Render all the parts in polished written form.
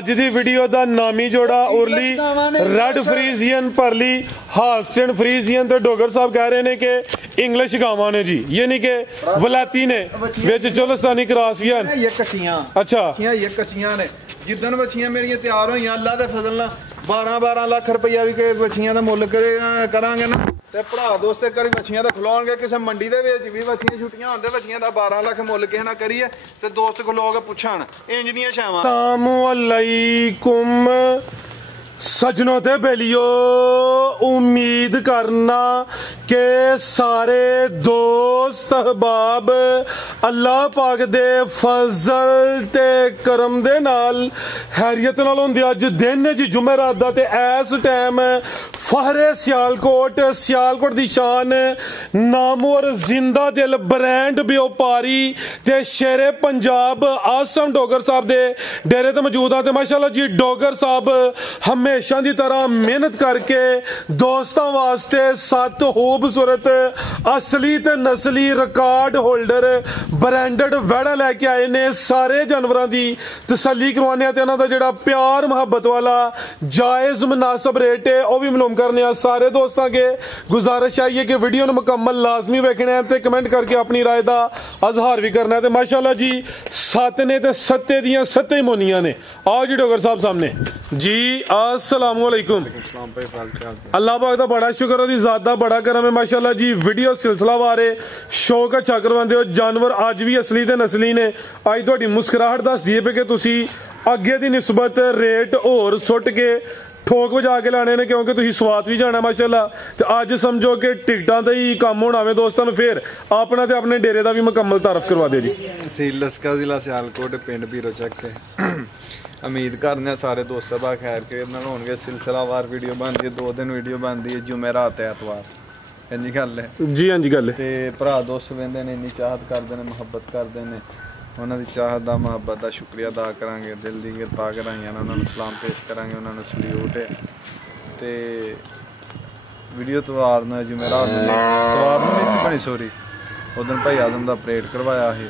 ਅੱਜ ਦੀ ਵੀਡੀਓ ਦਾ ਨਾਮੀ ਜੋੜਾ ਉਰਲੀ ਰੈਡ ਫਰੀਜ਼ੀਅਨ परली हालस्टेन फ्रीजियन तो डोगर साहब कह रहे हैं कि इंग्लिश गावां ने जी, यानी कि वलाती ने विच चोलस्तानी क्रॉसियन ये कच्चियां। अच्छा ये कच्चियां ने जिदन बच्चियां मेरी तैयार होई अल्लाह दे फजल नाल 12-12 लाख रुपया भी के बच्चियां दा मुੱਲ करांगे ना ते भरा दोस्ते करी बच्चियां दा खिलाउणगे किसे मंडी दे विच भी बच्चियां छुट्टियां होंदे बच्चियां दा 12 लाख मुੱਲ किसे ना करिए ते दोस्त खलो के पुछण इंज दियां छावां। अस्सलामु अलैकुम सजनों ते बेलियो, उम्मीद करना के सारे दोस्त अहबाब अल्लाह पाक दे फजल ते करम दे नाल हैरियत नाल होंदे। अज दिन जी जुमेरात दा ते इस टाइम फहरे सियालकोट दी शान नामवर जिंदा दिल ब्रांड व्यापारी ते शेरे पंजाब आसम डोगर साहब दे डेरे ते मौजूद आ। ते माशाअल्लाह जी डोगर साहब हमेशा दी तरह मेहनत करके दोस्तों वास्ते 7 खूबसूरत असली ते नस्ली रिकॉर्ड होल्डर ब्रांडेड वैड़ा लैके आए ने। सारे जानवरों की तसल्ली करवाने ते इन्हां दा जिहड़ा प्यार मुहब्बत वाला जायज़ मुनासिब रेट है वह भी मालूम करने। सारे दोस्तों के गुजारिश आई है कि वीडियो ने मुकम्मल लाजमी वेखना है ते कमेंट करके अपनी राय का अजहार भी करना है। ते माशाअल्लाह जी 7 ने ते 7 दियां 7 ही मोनियां ने। आओ जी डोगर साहब सामने जी। अस्सलाम वालेकुम। अल्लाह पाक दा बड़ा शुक्र है, ज़ात दा बड़ा करम है माशाअल्लाह जी। वीडियो सिलसिला बारे शौक अच्छा करवांदे हो। जानवर अज भी असली ते नस्ली ने। अज तुहाडी मुस्कुराहट दसदी है कि तुसी अगे दी निस्बत रेट होर सुट के ठोक बजा के लाने ने, क्योंकि तुसी स्वाद भी जाना माशाअल्लाह। ते अज समझो कि टिकटां दा ही काम होना वे दोस्तां नूं। फिर अपना ते अपने डेरे दा भी मुकम्मल तारफ करवा दे जी। तहसील लस्का जिला सियालकोट पिंड भीरो चक है। उम्मीद करने सारे दोस्त बा खैर के होंगे। सिलसिलावार वीडियो बनती है, 2 दिन वीडियो बनती है, जुमेरात ऐतवार इंजी गल है जी। हाँ जी गल है। भरा दोस्त वेंदे ने, इन्नी चाहत करते हैं, मुहब्बत करते हैं। उन्होंने चाहत का मुहब्बत का शुक्रिया अदा करांगे, दिल की किरपा कराइयां उन्होंने सलाम पेश करांगे, उन्होंने सल्यूट है। तो वीडियो तवार ने जुमेरात नहीं सी बनी, सॉरी उस दिन भाई आदम का परेड करवाया है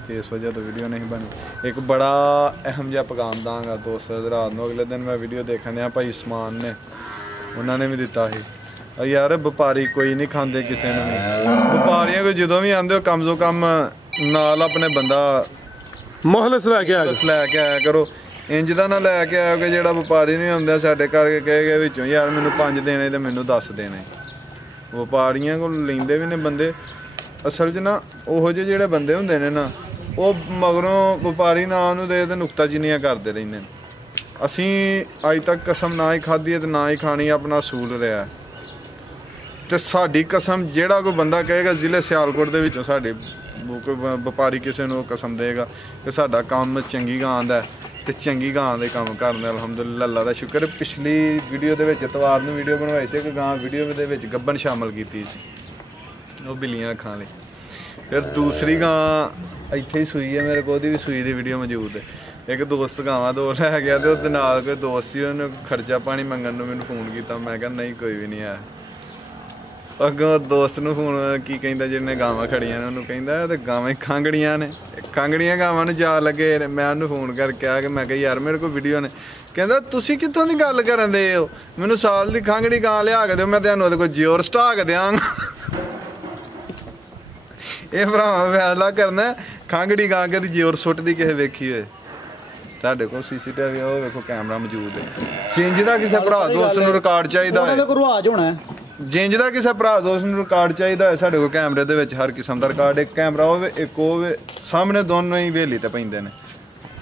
तो इस वजह तो वीडियो नहीं बनी। एक बड़ा अहम जिहा पैगाम दांगा दोस्त रात को। अगले दिन मैं वीडियो देखने भाई समान ने उन्होंने भी दिता है। यार व्यापारी कोई नहीं खाते किसी ने भी, व्यापारियों को जो भी आते हो कम से कम नाल अपने बंदा मोहलस लैके आया करो। इंज दा ना लैके आया कि जेड़ा व्यापारी नहीं आंदा साडे करके कहे विचों यार मैनू 5 देने ते मैनू 10 देने। व्यापारियों को लेंदे भी ने बंदे असल च ना ओहो जे जेड़े बंदे हुंदे ने ना वो मगरों व्यापारी ना उन्होंने दे तो नुकताचीनियां करते रहते हैं। असी अज तक कसम ना ही खाधी है तो ना ही खानी, अपना असूल रहा है। तो साड़ी कसम जेड़ा कोई बंदा कहेगा जिले सियालकोट के विचों साडे व्यापारी किसी को कसम देगा कि साडा काम चंगी गां दा ते चंगी गां दे काम करने अलहमदुलिल्लाह अल्लाह दा शुक्र। पिछली वीडियो दे विच इतवार नूं वीडियो बनवाई सी कि गां वीडियो दे विच गब्बन शामिल कीती सी, वो बिल्लियां खाण लई। फिर दूसरी गां ਇੱਥੇ ਹੀ ਸੂਈ ਹੈ ਮੇਰੇ ਕੋਲ, ਉਹਦੀ ਵੀ ਸੂਈ ਦੀ ਵੀਡੀਓ ਮੌਜੂਦ ਹੈ। ਇੱਕ ਦੋਸਤ ਗਾਵਾਂ 2 ਲੈ ਗਿਆ ਤੇ ਉਹਦੇ ਨਾਲ ਕੋਈ ਦੋਸਤ ਸੀ, ਉਹਨੇ ਖਰਚਾ ਪਾਣੀ ਮੰਗਣ ਨੂੰ ਮੈਨੂੰ ਫੋਨ ਕੀਤਾ। ਮੈਂ ਕਿਹਾ ਨਹੀਂ ਕੋਈ ਵੀ ਨਹੀਂ ਆਇਆ। ਅੱਗੋਂ ਦੋਸਤ ਨੂੰ ਫੋਨ ਕੀ ਕਹਿੰਦਾ ਜਿਹਨੇ ਗਾਵਾਂ ਖੜੀਆਂ ਨੇ, ਉਹਨੂੰ ਕਹਿੰਦਾ ਤੇ ਗਾਵਾਂ ਹੀ ਖਾਂਗੜੀਆਂ ਨੇ, ਖਾਂਗੜੀਆਂ ਗਾਵਾਂ ਨੂੰ ਜਾ ਲੱਗੇ। ਮੈਂ ਉਹਨੂੰ ਫੋਨ ਕਰਕੇ ਆ ਕਿ ਮੈਂ ਕਿਹਾ ਯਾਰ ਮੇਰੇ ਕੋਲ ਵੀਡੀਓ ਨੇ। ਕਹਿੰਦਾ ਤੁਸੀਂ ਕਿੱਥੋਂ ਦੀ ਗੱਲ ਕਰਨ ਦੇ ਹੋ, ਮੈਨੂੰ ਸਾਲ ਦੀ ਖਾਂਗੜੀ ਗਾਂ ਲਿਆ ਕੇ ਦਿਓ, ਮੈਂ ਤੁਹਾਨੂੰ ਉਹਦੇ ਕੋਲ ਜਿਓਰ ਸਟਾ ਕੇ ਦਿਆਂਗਾ। ਇਹ ਭਰਾਵਾਂ ਫੈਸਲਾ ਕਰਨਾ ਖਾਂਗੜੀ ਗਾਂ ਕਦੀ ਜ਼ੋਰ ਸੁੱਟਦੀ ਕਿਸੇ ਵੇਖੀ ਹੋਏ। ਸਾਡੇ ਕੋਲ CCTV ਉਹ ਵੇਖੋ ਕੈਮਰਾ ਮੌਜੂਦ ਹੈ। ਜਿੰਜ ਦਾ ਕਿਸੇ ਭਰਾ ਦੋਸਤ ਨੂੰ ਰਿਕਾਰਡ ਚਾਹੀਦਾ ਹੈ, ਰਿਵਾਜ ਹੋਣਾ ਜਿੰਜ ਦਾ ਕਿਸੇ ਭਰਾ ਦੋਸਤ ਨੂੰ ਰਿਕਾਰਡ ਚਾਹੀਦਾ ਹੈ, ਸਾਡੇ ਕੋਲ ਕੈਮਰੇ ਦੇ ਵਿੱਚ ਹਰ ਕਿਸਮ ਦਾ ਰਿਕਾਰਡ। ਇੱਕ ਕੈਮਰਾ ਹੋਵੇ, ਇੱਕ ਹੋਵੇ ਸਾਹਮਣੇ, ਦੋਨੋਂ ਹੀ ਹਵੇਲੀ ਤੇ ਪੈਂਦੇ ਨੇ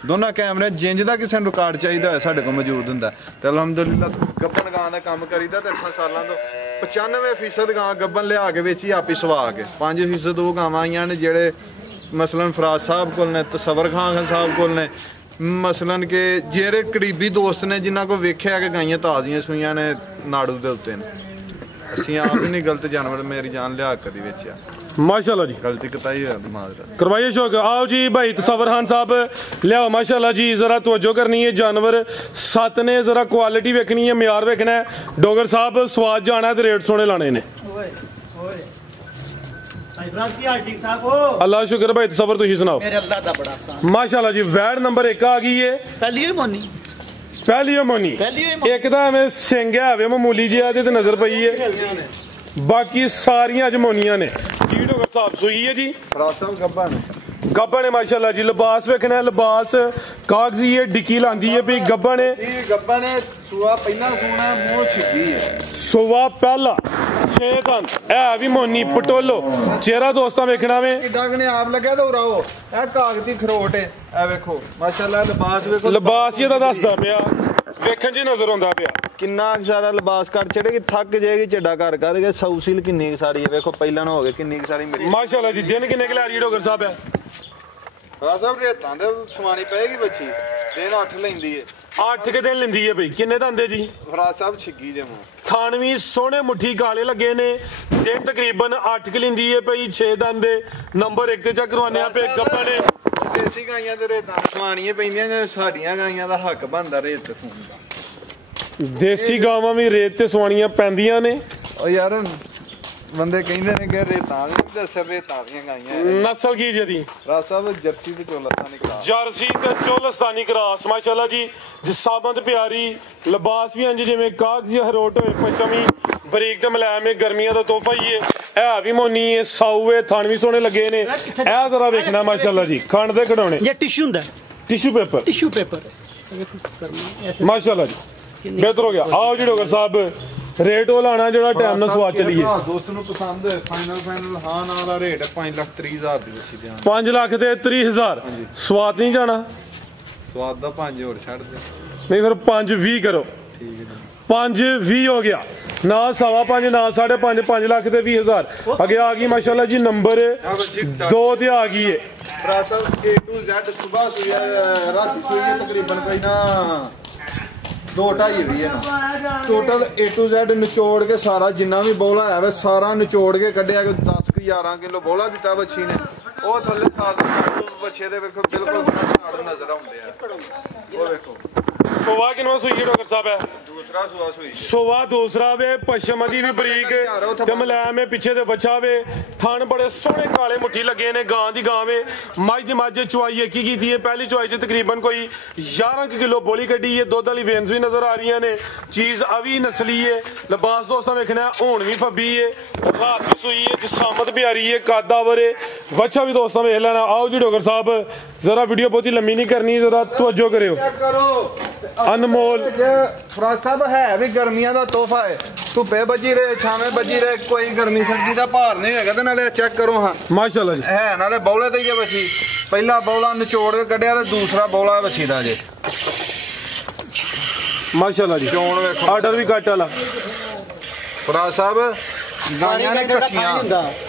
ਦੋਨਾਂ ਕੈਮਰੇ। ਜਿੰਜ ਦਾ ਕਿਸੇ ਨੂੰ ਰਿਕਾਰਡ ਚਾਹੀਦਾ ਹੈ ਸਾਡੇ ਕੋਲ ਮੌਜੂਦ ਹੁੰਦਾ। ਤੇ ਅਲਹਮਦੁਲਿਲਾ ਗੱਬਨ ਗਾਂ ਦਾ ਕੰਮ ਕਰੀਦਾ ਤੇ 8 ਸਾਲਾਂ ਤੋਂ 95% ਗਾਂ ਗੱਬਨ ਲਿਆ ਕੇ ਵਿੱਚ ਹੀ ਆਪੀ ਸਵਾ ਕੇ। 5% ਉਹ ਗਾਵਾਂ ਆਈਆਂ ਨੇ ਜਿਹੜੇ मसलन फराज साहब को ने, तसवर खान साहब को ने, मसलन के जेरे करीबी दोस्त ने जिन्हों को वेख्या कि गाइयां ताज़ियां सूइयां ने नाड़ू के उत्ते ने। असीं आप ही नहीं गलत जानवर मेरी जान लिया कदी वेचिया माशाल्लाह जी, गलती कताई करवाइए शौक। आओ जी भाई तसवर खान साहब लियाओ माशाल्लाह जी, जरा तवज्जो करनी है। जानवर 7 ने, जरा क्वालिटी वेखनी है, म्यार वेखना है। डोगर साहब स्वाद जाना है तो रेट सोने लाने ने। अल्लाह शुक्र भाई तसवर तुसीं सुनाओ। मेरे अल्लाह दा बड़ा आसान माशाल्लाह जी। वैड नंबर 1 आ गई है, पहली ही मोनी ਪਹਿਲੀ ਮੋਨੀ ਇੱਕ ਤਾਂ ਐਵੇਂ ਸਿੰਘ ਆਵੇ ਮਾਮੂਲੀ ਜਿਹਾ ਤੇ ਨਜ਼ਰ ਪਈ ਹੈ ਬਾਕੀ ਸਾਰੀਆਂ ਅੱਜ ਮੋਨੀਆਂ ਨੇ ਜੀ ਡੋਗਰ ਸਾਹਿਬ ਸੂਈ ਹੈ ਜੀ ਫਰਾਸਮ ਗੱਬਾ ਨੇ ਗੱਬਾ ਨੇ ਮਾਸ਼ਾਅੱਲਾ ਜੀ ਲਿਬਾਸ ਵੇਖਣਾ ਲਿਬਾਸ ਕਾਗਜ਼ੀ ਹੈ ਡਿੱਕੀ ਲਾਂਦੀ ਹੈ ਵੀ ਗੱਬਾ ਨੇ ਇਹ ਗੱਬਾ ਨੇ ਸੂਆ ਪਹਿਲਾਂ ਸੂਣਾ ਮੂੰਹ ਛਿੱਗੀ ਹੈ ਸੂਆ ਪਹਿਲਾ 6 ਦੰਦ ਇਹ ਵੀ ਮੋਨੀ ਪਟੋਲੋ ਚਿਹਰਾ ਦੋਸਤਾਂ ਵੇਖਣਾ ਵੇ ਕਿੱਡਾ ਕਨੇ ਆਪ ਲੱਗਿਆ ਤਾਂ ਉਰਾਓ ਇਹ ਕਾਗਜ਼ੀ ਖਰੋਟ ਹੈ ਇਹ ਵੇਖੋ ਮਾਸ਼ਾਅੱਲਾ ਲਿਬਾਸ ਵੇਖੋ ਲਿਬਾਸ ਇਹਦਾ ਦੱਸਦਾ ਪਿਆ ਵੇਖਣ ਜੀ ਨਜ਼ਰ ਆਉਂਦਾ ਪਿਆ ਕਿੰਨਾ ਸਾਰਾ ਲਿਬਾਸ ਕੱਟ ਚੜੇਗੀ ਥੱਕ ਜਾਏਗੀ ਝੱਡਾ ਕਰ ਕਰਕੇ ਸੌਸੀਲ ਕਿੰਨੀ ਸਾਰੀ ਹੈ ਵੇਖੋ ਪਹਿਲਾਂ ਨਾ ਹੋਵੇ ਕਿੰਨੀ ਸਾਰੀ ਮੇਰੀ ਮਾਸ਼ਾਅੱਲਾ ਜੀ ਦਿਨ ਕਿੰਨੇ ਕਿ ਲੈ ਰਹੀ ਡੋਗਰ ਸਾਹਿਬ ਹੈ ਸਾਹਿਬ ਰੇਤਾਂ ਦੇ ਸਮਾਣੀ ਪਏਗੀ ਬੱਚੀ ਦਿਨ 8 ਲੈਂਦੀ ਹੈ 8 ਕਿ ਦਿਨ ਲੈਂਦੀ ਹੈ ਬਈ ਕਿੰਨੇ ਦੰਦੇ ਜੀ ਫਰਾਜ਼ ਸਾਹਿਬ ਛਿੱਗੀ ਦੇ ਮੂੰਹ ਥਾਨਵੀ ਸੋਹਣੇ ਮੁੱਠੀ ਕਾਲੇ ਲੱਗੇ ਨੇ ਦਿਨ ਤਕਰੀਬਨ 8 ਕਿ ਲੈਂਦੀ ਹੈ ਬਈ 6 ਦੰਦੇ ਨੰਬਰ 1 ਤੇ ਚੈੱਕ ਕਰਵਾਉਂਦੇ ਆ ਪੇ ਗੱਪਾ ਨੇ ਦੇਸੀ ਗਾਈਆਂ ਤੇ ਰੇਤਾਂ ਸਮਾਣੀਆਂ ਪੈਂਦੀਆਂ ਸਾਡੀਆਂ ਗਾਈਆਂ ਦਾ ਹੱਕ ਬਣਦਾ ਰੇਤ ਤੇ ਸੌਣ ਦਾ ਦੇਸੀ ਗਾਵਾਂ ਵੀ ਰੇਤ ਤੇ ਸਵਾਣੀਆਂ ਪੈਂਦੀਆਂ ਨੇ ਉਹ ਯਾਰ ਬੰਦੇ ਕਹਿੰਦੇ ਨੇ ਕਿ ਰੇਤਾਂ ਵੀ ਦੱਸਰ ਰੇਤਾਂ ਦੀਆਂ ਗਾਈਆਂ ਨਸਲ ਕੀ ਜਿਹਦੀ ਰਾਜ ਸਾਹਿਬ ਜਰਸੀ ਤੇ ਚੋਲਸਤਾਨੀ ਕਰਾਸ ਜਰਸੀ ਤੇ ਚੋਲਸਤਾਨੀ ਕਰਾਸ ਮਾਸ਼ਾਅੱਲਾ ਜੀ ਜਿਸਾਬਤ ਪਿਆਰੀ ਲਿਬਾਸ ਵੀ ਇੰਜ ਜਿਵੇਂ ਕਾਗਜ਼ੀ ਹਰੋਟ ਹੋਏ ਪਸ਼ਮੀ ਬਰੀਕ ਤੇ ਮੁਲਾਇਮ ਹੈ ਗਰਮੀਆਂ ਦਾ ਤੋਹਫਾ ਹੀ ਹੈ ਇਹ ਵੀ ਮੋਨੀ ਹੈ ਸਾਊ ਹੈ ਥਣ ਵੀ ਸੋਹਣੇ ਲੱਗੇ ਨੇ ਇਹ ਜ਼ਰਾ ਵੇਖਣਾ ਮਾਸ਼ਾਅੱਲਾ ਜੀ ਖੰਡ ਦੇ ਖਡਾਉਣੇ ਇਹ ਟਿਸ਼ੂ ਹੁੰਦਾ ਟਿਸ਼ੂ ਪੇਪਰ ਮਾਸ਼ਾਅੱਲਾ ਜੀ ਬਿਹਤਰ ਹੋ ਗਿਆ ਆਓ ਜੀ ਡੋਗਰ ਸਾਹਿਬ ਰੇਟ ਉਹ ਲਾਣਾ ਜਿਹੜਾ ਟਾਈਮ ਨਾਲ ਸਵਾਦ ਚਲੀਏ ਦੋਸਤ ਨੂੰ ਪਸੰਦ ਹੈ ਫਾਈਨਲ ਹਾਂ ਨਾਲ ਦਾ ਰੇਟ 5,30,000 ਦੀ ਬੱਚੀ ਦੇ 5 ਲੱਖ ਤੇ 30,000 ਸਵਾਦ ਨਹੀਂ ਜਾਣਾ ਸਵਾਦ ਦਾ 5 ਹੋਰ ਛੱਡ ਦੇ ਨਹੀਂ ਫਿਰ 5-20 ਕਰੋ ਠੀਕ ਹੈ 5-20 ਹੋ ਗਿਆ ਨਾ 5.5 ਨਾ 5.5 5 ਲੱਖ ਤੇ 20,000 ਅੱਗੇ ਆ ਗਈ ਮਾਸ਼ਾਅੱਲਾ ਜੀ ਨੰਬਰ 2 ਤੇ ਆ ਗਈ ਹੈ ਪ੍ਰਾਸਲ A to Z ਸਵੇਰ ਸੂਈ ਰਾਤੀ ਸੂਈ ਤਕਰੀਬਨ ਪਹਿਲਾਂ 2.5 ਵੀ ਹੈ ਨਾ ਟੋਟਲ A to Z ਨਿਚੋੜ ਕੇ ਸਾਰਾ ਜਿੰਨਾ ਵੀ ਬੋਲਾ ਹੈ ਵੇ ਸਾਰਾ ਨਿਚੋੜ ਕੇ ਕੱਢਿਆ ਕਿ 10-11 ਕਿਲੋ ਬੋਲਾ ਦਿੱਤਾ ਬੱਚੀ ਨੇ ਉਹ ਥੱਲੇ 10 ਬੱਚੇ ਦੇ ਵੇਖੋ ਬਿਲਕੁਲ ਫਰੈਸ਼ ਨਜ਼ਰ ਆਉਂਦੇ ਆ ਉਹ ਵੇਖੋ ਸੋਵਾ ਕਿਨਵਾ ਸੂਈ ਡਾਕਟਰ ਸਾਹਿਬ ਹੈ ਦੂਸਰਾ ਸੂਆ ਸੂਈ ਸੋਵਾ ਦੂਸਰਾ ਵੇ ਪਸ਼ਮ ਦੀ ਵੀ ਬਰੀਕ ਤੇ ਮਲਾਇਮ ਹੈ ਪਿੱਛੇ ਤੇ ਬੱਚਾ ਵੇ ਥਣ ਬੜੇ ਸੋਹਣੇ ਕਾਲੇ ਮੁੱਠੀ ਲੱਗੇ ਨੇ ਗਾਂ ਦੀ ਗਾਂ ਵੇ ਮੱਝ ਦੀ ਮੱਝ ਚੁਆਈ ਕੀ ਕੀਤੀ ਹੈ ਪਹਿਲੀ ਚੁਆਈ 'ਚ ਤਕਰੀਬਨ ਕੋਈ 11 ਕਿਲੋ ਬੋਲੀ ਕੱਢੀ ਹੈ ਦੁੱਧ ਵਾਲੀ ਵੇਨਸ ਵੀ ਨਜ਼ਰ ਆ ਰਹੀਆਂ ਨੇ ਚੀਜ਼ ਅਵੀ ਨਸਲੀ ਹੈ ਲਿਬਾਸ ਦੋਸਤਾਂ ਵੇਖਣਾ ਹੁਣ ਵੀ ਫੱਬੀ ਹੈ ਰਾਤ ਦੀ ਸੂਈ ਹੈ ਜਸਾਮਤ ਪਿਆਰੀ ਹੈ ਕਾਦਾਵਰ ਹੈ ਬੱਚਾ ਵੀ ਦੋਸਤਾਂ ਵੇਖ ਲੈਣਾ ਆਓ ਜੀ ਡਾਕਟਰ ਸਾਹਿਬ ਜ਼ਰਾ ਵੀਡੀਓ ਬਹੁਤੀ ਲੰਮੀ ਨਹੀਂ ਕਰਨੀ ਜ਼ਰਾ ਤਵੱਜੋ ਕਰਿਓ ਅਨਮੋਲ ਫਰਾਜ਼ ਸਾਹਿਬ ਹੈ ਵੀ ਗਰਮੀਆਂ ਦਾ ਤੋਹਫਾ ਹੈ ਧੁੱਪੇ ਬੱਜੀ ਰਹੇ ਛਾਵੇਂ ਬੱਜੀ ਰਹੇ ਕੋਈ ਗਰਮੀ ਸਰਦੀ ਦਾ ਭਾਰ ਨਹੀਂ ਹੈਗਾ ਤੇ ਨਾਲੇ ਚੈੱਕ ਕਰੋ ਹਾਂ ਮਾਸ਼ਾਅੱਲਾ ਜੀ ਹੈ ਨਾਲੇ ਬੌਲੇ ਤੇ ਹੀ ਹੈ ਬੱਚੀ ਪਹਿਲਾ ਬੌਲਾ ਨਿਚੋੜ ਕੇ ਕੱਢਿਆ ਤੇ ਦੂਸਰਾ ਬੌਲਾ ਬੱਚੀ ਦਾ ਜੇ ਮਾਸ਼ਾਅੱਲਾ ਜੀ ਚੋਣ ਵੇਖੋ ਆਰਡਰ ਵੀ ਕੱਟ ਵਾਲਾ ਫਰਾਜ਼ ਸਾਹਿਬ ਗਾਈਆਂ ਨੇ ਕੱਚੀਆਂ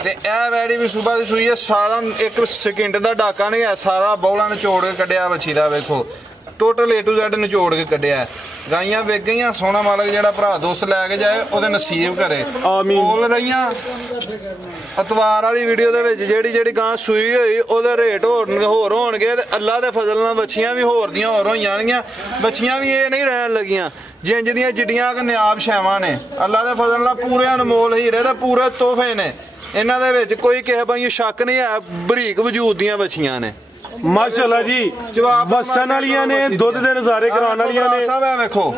ਤੇ ਇਹ ਵੈੜੀ ਵੀ ਸਵੇਰ ਦੀ ਸੂਈ ਹੈ ਸਾਰਾ 1 ਸਕਿੰਟ ਦਾ ਡਾਕਾ ਨਹੀਂ ਹੈ ਸਾਰਾ ਬੌਲਾ ਨਿਚੋੜ ਕੇ ਕੱਢਿਆ ਬੱਚੀ ਦਾ ਵੇਖੋ ਟੋਟਲ A to Z ਨਿਚੋੜ ਕੇ ਕੱਢਿਆ ਗਾਈਆਂ ਵਿਕ ਗਈਆਂ ਸੋਹਣਾ ਮਾਲਕ ਜਿਹੜਾ ਭਰਾ ਦੋਸਤ ਲੈ ਕੇ ਜਾਏ ਉਹਦੇ ਨਸੀਬ ਕਰੇ ਆਮੀਨ ਬੋਲ ਰਹੀਆਂ ਅਤਵਾਰ ਵਾਲੀ ਵੀਡੀਓ ਦੇ ਵਿੱਚ ਜਿਹੜੀ ਗਾਂ ਸੂਈ ਹੋਈ ਉਹਦੇ ਰੇਟ ਹੋਰ ਹੋਣਗੇ ਤੇ ਅੱਲਾ ਦੇ ਫਜ਼ਲ ਨਾਲ ਬੱਚੀਆਂ ਵੀ ਹੋਰ ਦੀਆਂ ਹੋਰ ਹੋ ਜਾਣਗੀਆਂ ਬੱਚੀਆਂ ਵੀ ਇਹ ਨਹੀਂ ਰਹਿਣ ਲੱਗੀਆਂ ਜਿੰਜ ਦੀਆਂ ਜਿੱਡੀਆਂ ਕਿ ਨਿਆਬ ਸ਼ੈਵਾਂ ਨੇ ਅੱਲਾ ਦੇ ਫਜ਼ਲ ਨਾਲ ਪੂਰੇ ਅਨਮੋਲ ਹੀਰੇ ਤੇ ਪੂਰੇ ਤੋਹਫੇ ਨੇ ਇਹਨਾਂ ਦੇ ਵਿੱਚ ਕੋਈ ਕਿਸੇ ਬਾਈ ਸ਼ੱਕ ਨਹੀਂ ਹੈ ਬਰੀਕ ਵਜੂਦ ਦੀਆਂ ਬੱਚੀਆਂ ਨੇ ਮਾਸ਼ਾਅੱਲਾ ਜੀ ਵਸਣ ਵਾਲੀਆਂ ਨੇ ਦੁੱਧ ਦੇ ਨਜ਼ਾਰੇ ਕਰਾਉਣ ਵਾਲੀਆਂ ਨੇ ਸਾਹਿਬ ਆ ਵੇਖੋ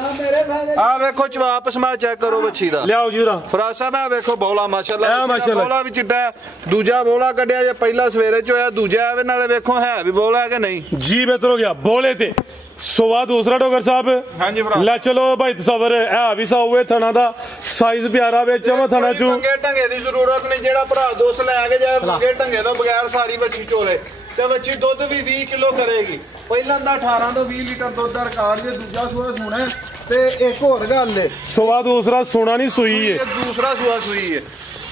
ਆ ਵੇਖੋ ਜਵਾਬ ਸਮਾ ਚੈੱਕ ਕਰੋ ਬੱਚੀ ਦਾ ਲਿਆਓ ਜੀ ਰਾ ਫਰਾਜ਼ ਸਾਹਿਬ ਆ ਵੇਖੋ ਬੌਲਾ ਮਾਸ਼ਾਅੱਲਾ ਬੌਲਾ ਵੀ ਚਿੱਟਾ ਦੂਜਾ ਬੌਲਾ ਕੱਢਿਆ ਜੇ ਪਹਿਲਾ ਸਵੇਰੇ ਚ ਹੋਇਆ ਦੂਜਾ ਆਵੇ ਨਾਲੇ ਵੇਖੋ ਹੈ ਵੀ ਬੌਲਾ ਕਿ ਨਹੀਂ ਜੀ ਬਿਹਤਰ ਹੋ ਗਿਆ ਬੋਲੇ ਤੇ ਸੋਵਾ ਦੂਸਰਾ ਡੋਗਰ ਸਾਹਿਬ ਹਾਂਜੀ ਭਰਾ ਲੈ ਚਲੋ ਭਾਈ ਤਸਵਰ ਹੈ ਵੀ ਸਾਊ ਥਣਾ ਦਾ ਸਾਈਜ਼ ਪਿਆਰਾ ਵਿੱਚ ਵਾ ਥਣਾ ਚੋਂ ਮੰਗੇ ਢੰਗੇ ਦੀ ਜ਼ਰੂਰਤ ਨਹੀਂ ਜਿਹੜਾ ਭਰਾ ਦੋਸਤ ਲੈ ਕੇ ਜਾਏ ਮੰਗੇ ਢੰਗੇ ਤੋਂ ਬਗੈਰ ਸਾਰੀ ਬੱਚੀ ਚੋਲੇ ਤੇ ਬੱਚੀ ਦੁੱਧ ਵੀ 20 ਕਿਲੋ ਕਰੇਗੀ ਪਹਿਲਾਂ ਦਾ 18 ਤੋਂ 20 ਲੀਟਰ ਦੁੱਧ ਦਾ ਰਿਕਾਰਡ ਜੇ ਦੂਜਾ ਸੂਆ ਸੋਣਾ ਤੇ ਇੱਕ ਹੋਰ ਗੱਲ ਏ ਸੋਵਾ ਦੂਸਰਾ ਸੋਣਾ ਨਹੀਂ ਸੂਈ ਏ ਦੂਸਰਾ ਸੂਆ ਸੂਈ ਏ